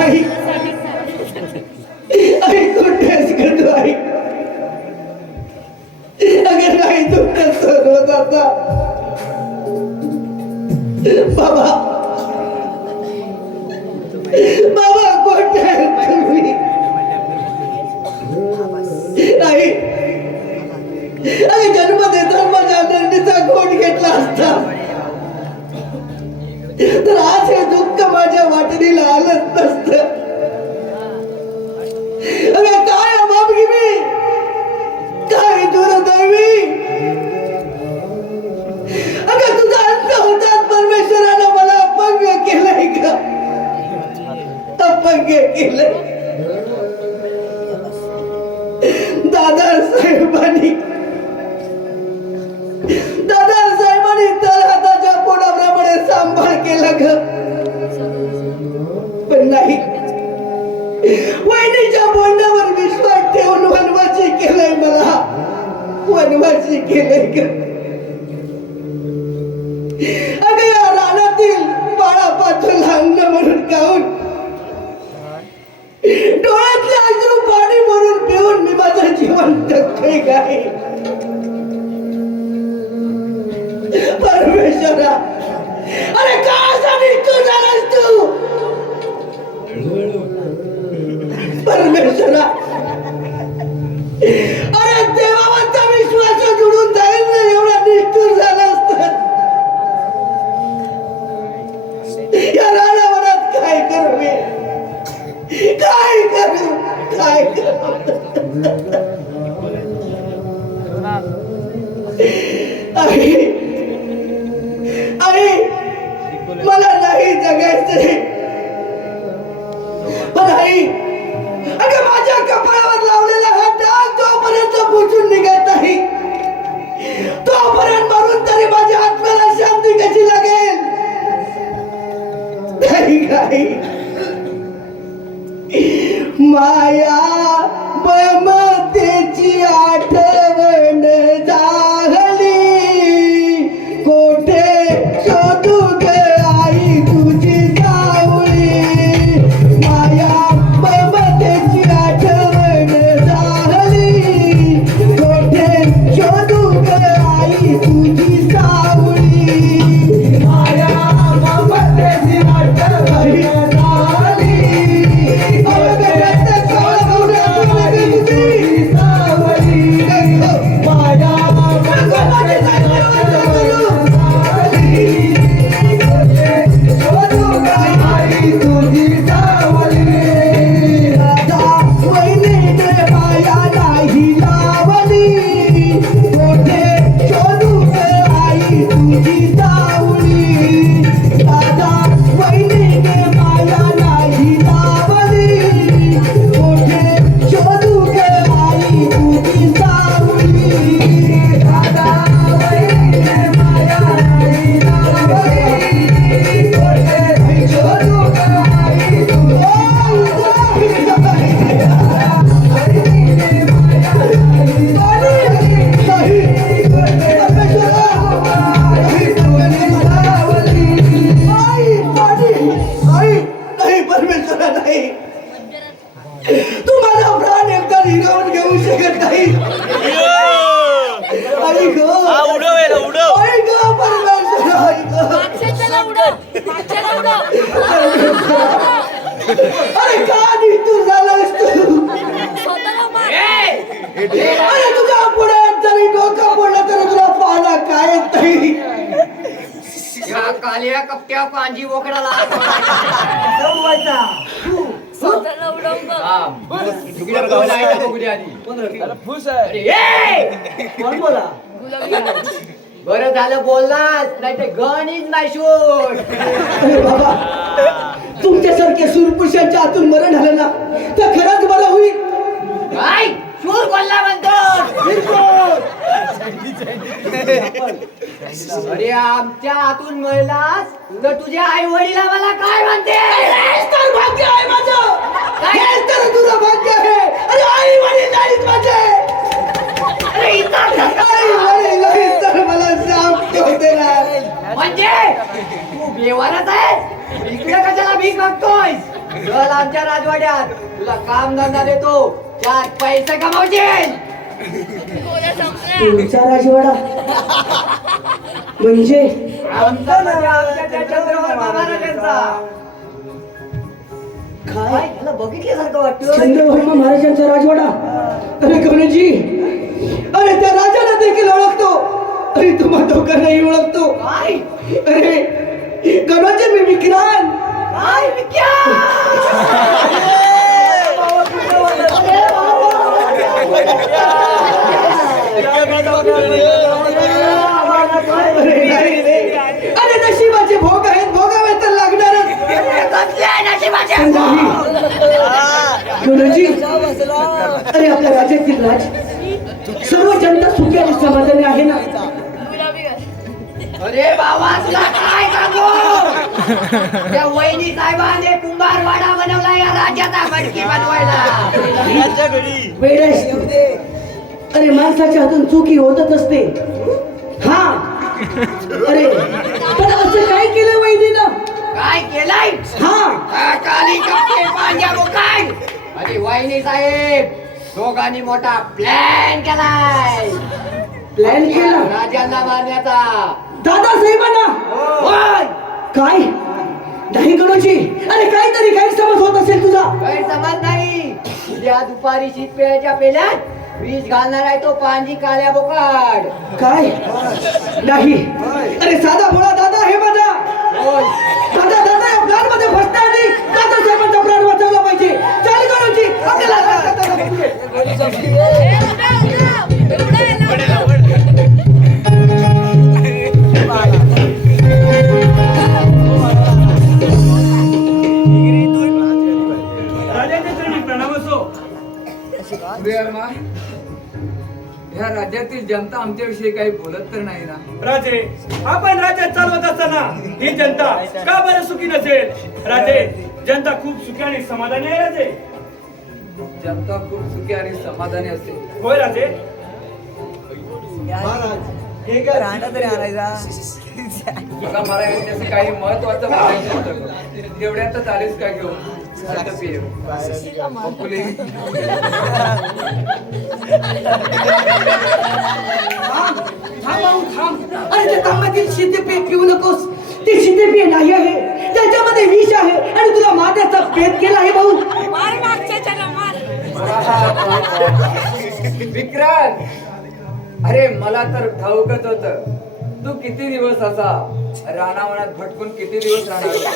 आई आई कुठेच गं आई. अगर नाही दुःख सहन जाता बाबा बाबा कोठे आहेत तुम्ही. नाही अरे जन्म देता माझ्या नंदीचा घोट घेतला असता तर आज हे दुःख माझ्या वाटणीला आलंच नसतं. अरे काय अभावी मी काय दुर्दैवी. अगं तुझा अंत होताच परमेश्वरानं मला अपंग केलंय का. अपंग केलंय. दादासाहेबांनी तर हाताच्या पोटाप्रमाणे सांभाळ केला ग. पण नाही वहिनीच्या बोलण्यावर विश्वास ठेवून वनवासी केले ग. अगं या रानातील बाळापासून अन्न म्हणून खाऊन डोळ्यातले अश्रू पाणी म्हणून पिऊन मी माझं जीवन जगतोय काय. परमेश्वरा, अरे का असा निष्ठूर झालास तू? परमेश्वरा, अरे देवावरचा विश्वास जुडून जाईल ना, एवढा निष्ठूर झाला असतात. या रानावनात काय करू मी? काय करू? काय करू? आई, मला नाही जगायचंय. पण आई, अगं माझ्या कपाळावर लावलेला हा डाग जोपर्यंत पुसून निघत नाही तोपर्यंत मरून तरी माझ्या आत्म्याला शांती कशी लागेल? नाही काही माया ममतेची आठवण झाली, कोठे शोधू ग आई तुझी सावळी. माया ममतेची आठवण झाली, कोठे शोधू ग आई तुझी सावळी. माया ममतेची आठवण झाली, अरे का निष्ठूर झालास तू? अरे तुझ्या पुढे जरी डोकं पडलं तरी तुला पाहणं काय नाही. या काल्या कपट्या पांजी बोकडाला कोण बोला? बरं झालं बोललास, नाही ते गणित नाही शोध. अरे बाबा, तुमच्यासारख्या सुरपुरुषांच्या हातून मरण झालं ना तर खरंच बरं होईल. काय शूर बोलला म्हणतो? अरे आमच्या हातून मळलास तर तुझ्या आई वडील आम्हाला काय म्हणते? हेच तर भाग्य आहे माझं, हेच तर तुझं भाग्य आहे. अरे आई वडील नाहीत माझे, आई वडील नाहीत तर मला शाप देऊ देणार. म्हणजे तू बेवारच आहेस? इकडे कशाला भीक मागतोय? चल आमच्या राजवाड्यात, तुला काम धंदा देतो, 4 पैसे कमावशील. तुमचा राजवाडा म्हणजे आमचा म्हणजे आमच्या त्या चंद्रवर्मा महाराजांचा. काय मला बघितल्यासारखं वाटतं. चंद्रवर्मा महाराजांचा राजवाडा? अरे गणजी, अरे त्या राजाला देखील ओळखतो, अरे तुम्हा दोघांनाही ओळखतो. काय अरे गणजी, मी विक्रांत. काय अरे नशिबाचे भोग आहेत, भोगावे तर लागणारच. गणजी, अरे आपल्या राज्यातील राज सर्व जनता सुखी आणि समाधानी आहे ना? अरे बाबा तुला काय सांगू, त्या वहिनी साहेबांनी कुंभारवाडा बनवला या राज्याचा मटकी बनवायला. वेळेस अरे माणसाच्या हातून चुकी होतच असते. हा अरे पण असं काय केलं वैदीनं? काय केलंय हा काली कपडे पांड्या बोकाय अरे वाहिनी साहेब दोघांनी मोठा प्लॅन केलाय प्लॅन केला राजांना मारण्याचा. दादासाहेबांना? होय काय नाही गणोजी, अरे काहीतरी गैरसमज होत असेल तुझा. गैरसमज नाही. उद्या दुपारी शीतपेयाच्या पेल्यात वीज घालणार आहे तो पांजी काळ्या बोकाड. काय नाही, अरे साधा भोळा दादा हे माझा होय दादा दादा या प्लॅन मध्ये फसणार नाही. दादासाहेबांचा प्राण वाचवला पाहिजे. चाल गणोजी राजाच्या चरणी प्रणाम असो. सूर्यवर्मा, ह्या राज्यातील जनता आमच्याविषयी काही बोलत तर नाही ना? राजे, आपण राज्यात चालवत असताना ही जनता का बरं सुखी नसेल? राजे, जनता खूप सुखी आणि समाधानी आहे राजे. जनता खूप सुखी आणि समाधानी असते. होय राजे. महाराज हे काय बघा, मला याच्याशी काही महत्वाचं बोलायचं होतं. तेवढ्यातच आलीस का घेऊन? आता पिये. बकुली. थांब. अरे त्या तांब्यातील शीतपेय पिऊ नकोस. ते शीतपेय नाही आहे, त्याच्यामध्ये विष आहे आणि तुला मारण्याचा भेद केला आहे भाऊ. मार मागच्याच्याला मार. विक्रांत, अरे मला तर ठाऊकच होत तू किती दिवस असा रानावनात भटकून किती दिवस राहणार होता.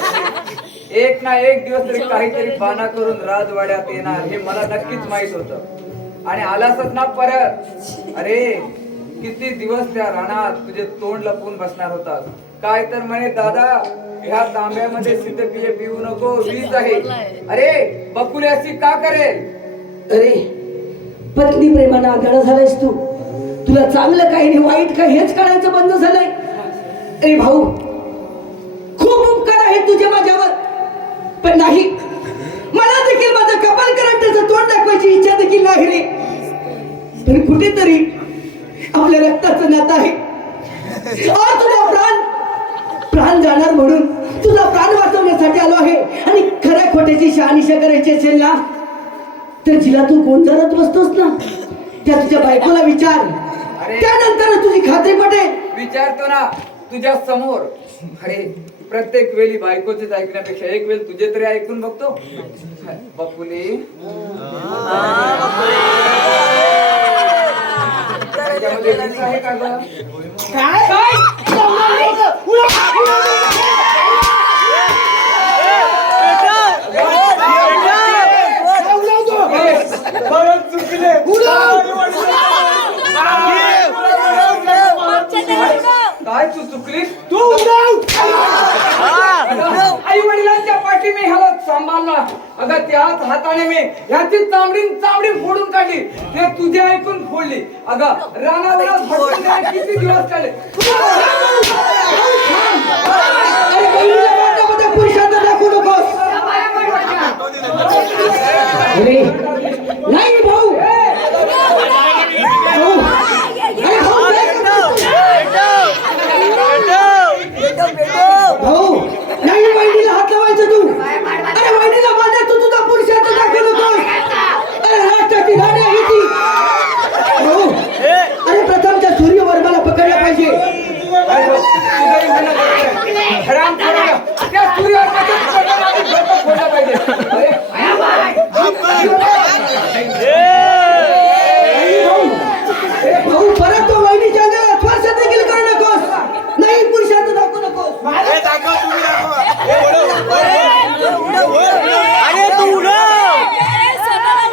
एक ना एक दिवस तरी काहीतरी बाना करून राजवाड्यात येणार हे मला नक्कीच माहित होतं. आणि आलासच ना परत. अरे किती दिवस त्या रानात तुझे तोंड लपवून बसणार होतात. काय तर म्हणे दादा ह्या तांब्यामध्ये शीतपेय पिऊ नको, वीज आहे. अरे बकुली अशी का करेल? अरे पत्नी प्रेमानं आंधळा झालायस तू. तुला चांगलं काही नाही वाईट काय हेच कळायचं बंद झालंय. अरे भाऊ, खूप उपकार आहे तुझे माझ्यावर, पण नाही, मला देखील माझं कपाल करंटाचं तोंड दाखवायची इच्छा देखील नाही रे. पण कुठेतरी आपल्या रक्ताचं नातं आहे. आज तुझा प्राण जाणार म्हणून तुझा प्राण वाचवण्यासाठी आलो आहे. आणि खऱ्या खोट्याची शहानिशा करायची असेल ना, तर जिला तू गोंधळत बसतोस ना, त्या तुझ्या बायकोला विचार. त्यानंतर तुझी खात्री पटेल. विचारतो ना तुझ्या समोर. अरे प्रत्येक वेळी बायकोचेच ऐकण्यापेक्षा एक वेळ तुझे तरी ऐकून बघतो. बकुली, त्याच्यामध्ये वीज आहे का ग? परत चुकले. काय तू चुकलीस? तू आई वडिलांच्या पाठी मी ह्याला सांभाळला. अगं त्याच हाताने मी ह्याची चामडी फोडून काढली. ते तुझे ऐकून फोडली. अगं रानावर भटकून त्याने किती दिवस काढले. अरे बहिणीला माझ्यामध्ये पुरुषांना दाखवू नकोस. अरे नाही भाऊ. भाऊ नाही, वहिनीला हात लावायचं तू. अरे वहिनीला माझ्या तू तुझा पुरुषांना दाखवू नकोस. अरे राष्ट्राची राणी आहे ती. भाऊ, अरे प्रथमच्या सूर्यवर्माला पकडलं पाहिजे. तुझंही म्हणणं बरोबर आहे. हरामखोराला त्या सूर्यावरच्या प्रकाराने डोकं फोडलं पाहिजे. भाऊ परत तो वहिनीच्या अंगाला स्पर्श देखील करू नकोस. नाही, पुरुषांना दाखवू नकोस. अरे तू उडव.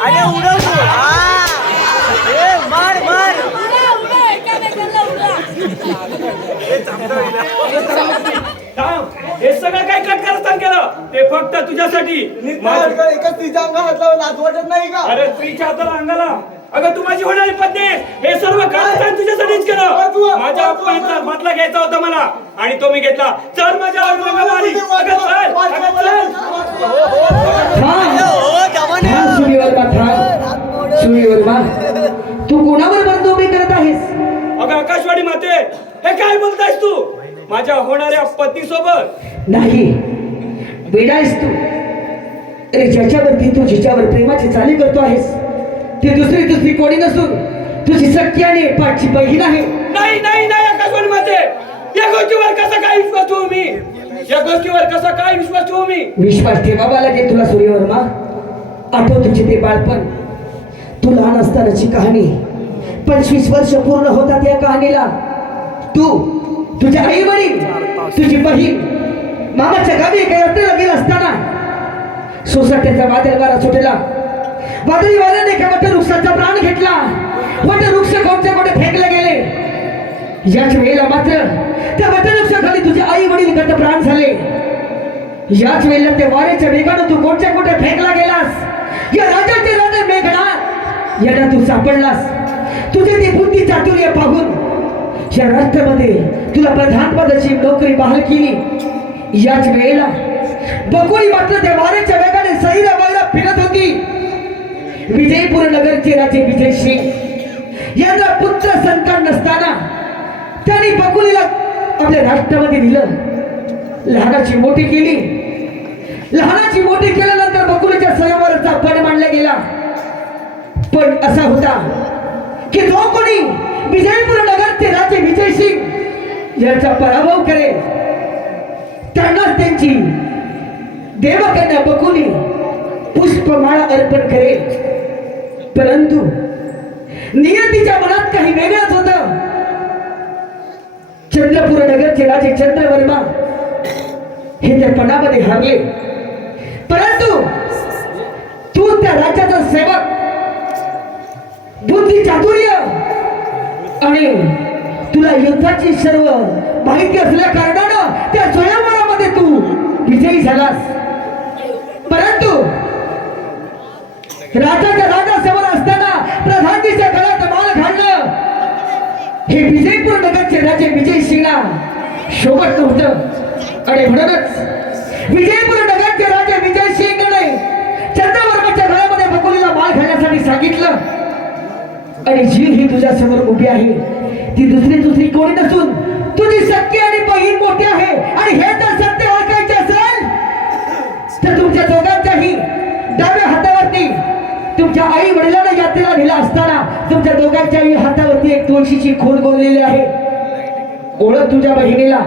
अरे उडव तू. मार मार. थांब. हे सगळं काय कटकारस्थान केलं ते फक्त तुझ्यासाठी. एकच तिच्या अंगात लाज वाटत नाही का? अरे स्त्रीच्या हाताला अंगाला. अगं तू माझी होणारी पत्नी. हे सर्व कारस्थान तुझ्यासाठीच केलं. माझ्या अपमानाचा बदला घ्यायचा होता मला आणि तो मी घेतला. चल माझ्या अंगावाली. अगं चल. सूर्यवर्मा, सूर्यवर्मा, तू कोणावर बंदोबी करत आहेस? अगं आकाशवाणी माते, हे काय बोलतायस तू माझ्या होणाऱ्या पती सोबत? नाही, वेडा आहेस तू. अरे ज्याच्यावरती तू जिच्यावर प्रेमाची चाली करतो आहेस ती दुसरी कोणी नसून तुझी सख्खी आणि पाठची बहीण आहे. नाही नाही नाही आकाशवाणी माते, या गोष्टीवर कसा काय विश्वास ठेवू मी? या गोष्टीवर कसा काय विश्वास ठेवू मी? विश्वास ठेवावा लागेल तुला सूर्यवर्मा. आठव तुझे ते बाळपण, तू लहान असतानाची कहाणी. 25 वर्ष पूर्ण होतात या कहाणीला. तू, तुझ्या आई वडील, तुझी बहीण मामाच्या गावी एका यात्रेला गेला असताना सोसाट्याचा वादळ वारा सुटला. वादळी वाऱ्याने एका वटवृक्षाचा प्राण घेतला. वटवृक्ष कोणत्या कोठे फेकले गेले. याच वेळेला मात्र त्या वटवृक्षाखाली तुझे आई वडील गट प्राण झाले. याच वेळेला त्या वाऱ्याच्या वेगाने तू कोणत्या कोठे फेकला गेलास. या राजाचे राजा मेघनाथ याला तू सापडलास. तुझे ती बुद्धी चातुर्य पाहून या राष्ट्रामध्ये तुला प्रधानपदाची नोकरी बहाल केली. याच वेळेला बकुळी मात्र त्या वाऱ्याच्या वेगाने सैरा वैरा फिरत होती. विजयपूर नगरचे राजे विजय सिंग यांना पुत्र संतान नसताना त्यांनी बकुलीला आपल्या राष्ट्रामध्ये दिलं. लहानाची मोठी केली. लहानाची मोठी केल्यानंतर बकुलीच्या स्वयंवराचा पण मांडला गेला. पण असा होता की जो कोणी विजयपूर नगरचे राजे विजय सिंग यांचा पराभव करेल त्यांनाच त्यांची देवकन्या बकुली पुष्पमाळा अर्पण करेल. परंतु नियतीच्या मनात काही वेगळंच होतं. चंद्रपूर नगरचे राजे चंद्रवर्मा हे त्या पणामध्ये हारले. परंतु तू त्या राज्याचा सेवक, बुद्धी चातुर्य आणि तुला युद्धाची सर्व माहिती असल्या कारणानं त्या स्वयंवरामध्ये तू विजयी झालास. परंतु राजाच्या राजासमोर असताना प्रधानजीच्या गळ्यात माळ घालणं हे विजयपूर नगरचे राजे विजय सिंगला शोभत नव्हतं. आणि म्हणूनच विजयपूर नगरचे राजे विजय सिंगने चंद्रवर्माच्या गळ्यामध्ये बकुलीला माळ घालण्यासाठी सांगितलं. आणि जी ही तुझ्या समोर उभी आहे ती दुसरी कोणी नसून तुझी सख्खी आणि बहीण मोठी आहे. आणि हे जर सत्य ओळखायचे असेल तर तुमच्या दोघांच्याही डाव्या हातावरती तुमच्या आई वडिलांना यात्रेला नेला असताना तुमच्या दोघांच्याही हातावरती एक तुळशीची खोल गोललेली आहे. ओळख तुझ्या बहिणीला,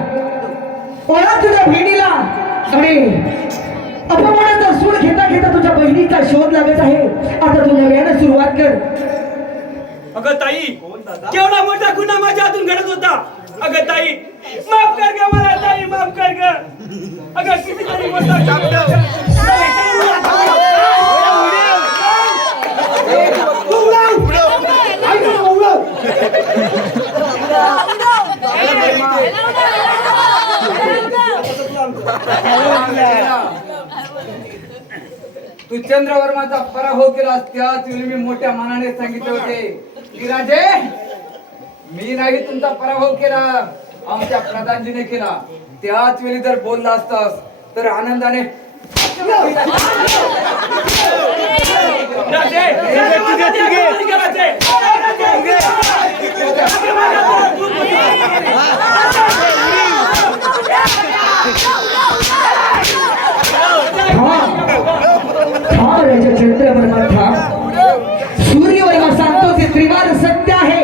ओळख तुझ्या बहिणीला. आणि अपमानाचा सूड घेता घेता तुझ्या बहिणीचा शोध लागत आहे. आता तू नव्यानं सुरुवात कर. अगं ताई, केवढा मोठा गुन्हा माझ्या हातून घडत होता. अगं ताई, माफ कर ग मला ताई, माफ कर ग. अगं कितीतरी मोठा तू चंद्रवर्माचा पराभव केला. त्याच वेळी मी मोठ्या मनाने सांगितले होते की राजे, मी नाही तुमचा पराभव केला, आमच्या प्रधानजीने केला. त्याच वेळी जर बोलला असतास तर आनंदाने राजा चंद्रवर्मा था. सूर्यवर्मा सांगतो ते त्रिवार सत्य आहे.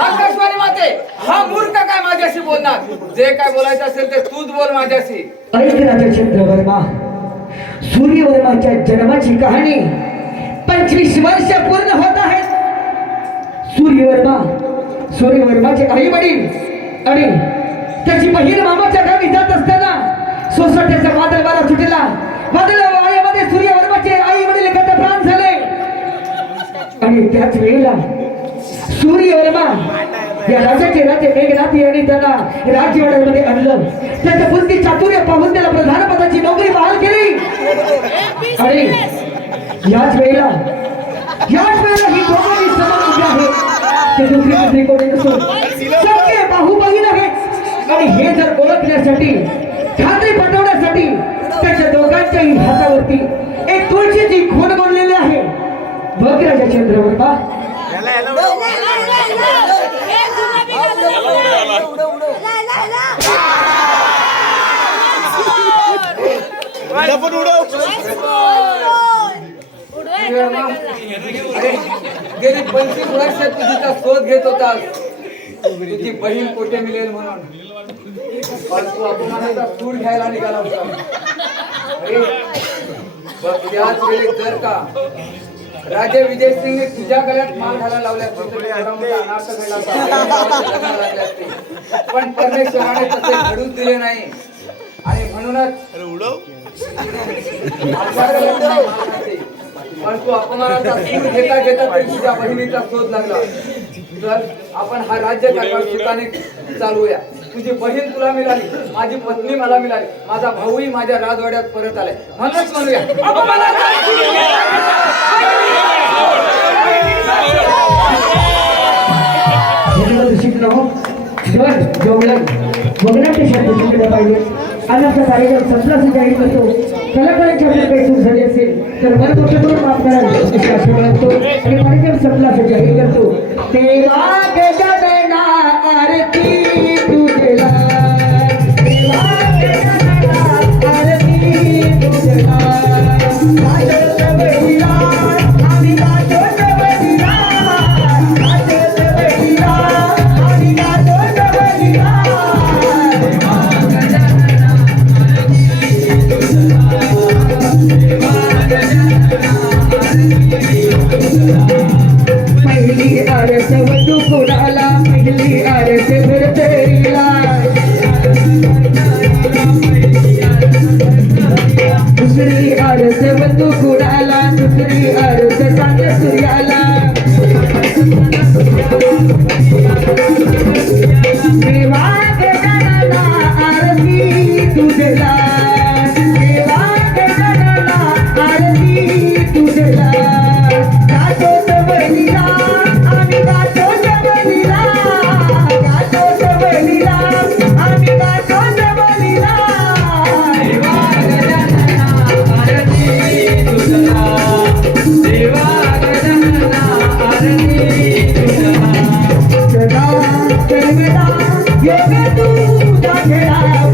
आकाशवाणी माते, हा मूर्ख काय माझ्याशी बोलणार? जे काय बोलायचं असेल ते तूच बोल माझ्याशी. ऐक राजा चंद्रवर्मा, सूर्यवर्माच्या जन्माची कहाणी 25 वर्ष पूर्ण होत आहेत. सूर्यवर्माचे आई वडील आणि त्याची बहीण मामाच्या गावी जात असताना सोसाट्याचा वादळ वारा सुटला. वादळ वाऱ्यामध्ये सूर्यवर्माचे आई वडील गतप्राण झाले. आणि त्याच वेळेला सूर्यवर्मा या राजाचे राजे मेघनाथ यांनी त्याला राजवाड्यामध्ये आणलं. त्याच्या बुद्धी चातुर्य पाहून त्याला प्रधानपदाची नोकरी बहाल केली. आणि याच वेळेला ही दोघांनी समोर उभी आहे ते दुसरी कोणी नसून सगळे बाहुबलीन आहेत. आणि हे जर ओळखण्यासाठी, खात्री पटवण्यासाठी त्याच्या दोघांच्याही हातावरती एक तुळशीची खोड गोडलेली आहे. बघ राजा चंद्रवर्मा, हिला पण उडव. अरे गेली 25 वर्ष तू तिचा शोध घेत होतास तुझी बहीण कोठे मिळेल म्हणून, पण तू अपमानाचा सूड घ्यायला निघाला होता. अरे बघ, त्याच वेळी जर का राजे विजय सिंगने तुझ्या गळ्यात माल घालायला लावल्या तर तुला एवढा मोठा अनाथ घडला असता. लग्न लागले असते. पण परमेश्वराने तसे घडूच दिले नाही आणि म्हणूनच अरे उडव. आपल्याकडे लग्न माल नसते. पण तू अपमानाचा सूड घेता घेता तरी तुझ्या बहिणीचा शोध लागला. तर आपण हा राज्यकारभार सुखाने चालवूया. तुझी बहीण तुला मिळाली, माझी पत्नी मला मिळाली, माझा भाऊही माझ्या राजवाड्यात परत आलाय. म्हणूनच म्हणूया अपमानाचा सूड आजचा कार्यक्रम संपला जाहीर करतो. कलाकारांच्या काही चूक झाली असेल तर मनपूर्वक माफ कराल अशी आशा बाळगतो आणि कार्यक्रम संपला जाहीर करतो. देवा गजानना आरती तुझला, देवा गजानना आरती तुझला. गातो सबरीला, आम्ही गातो सबरीला, गातो सबरीला, आम्ही गातो सबरीला. पहिली आरस वधू कोणाला, पहिली आरस भरतरीला, दुसरी आरस वधू कोणाला, दुसरी आरस चांद सूर्याला. देवा गजानना आरती तुझला, देवा गजानना आरती तुझला. गातो सबरीला, आम्ही गातो सबरीला, गातो सबरीला, आम्ही गातो सबरीला. देवा गजानना आरती तुझला, देवा गजानना आरती तुझला. सदा सर्वदा योग तुझा खेळावा,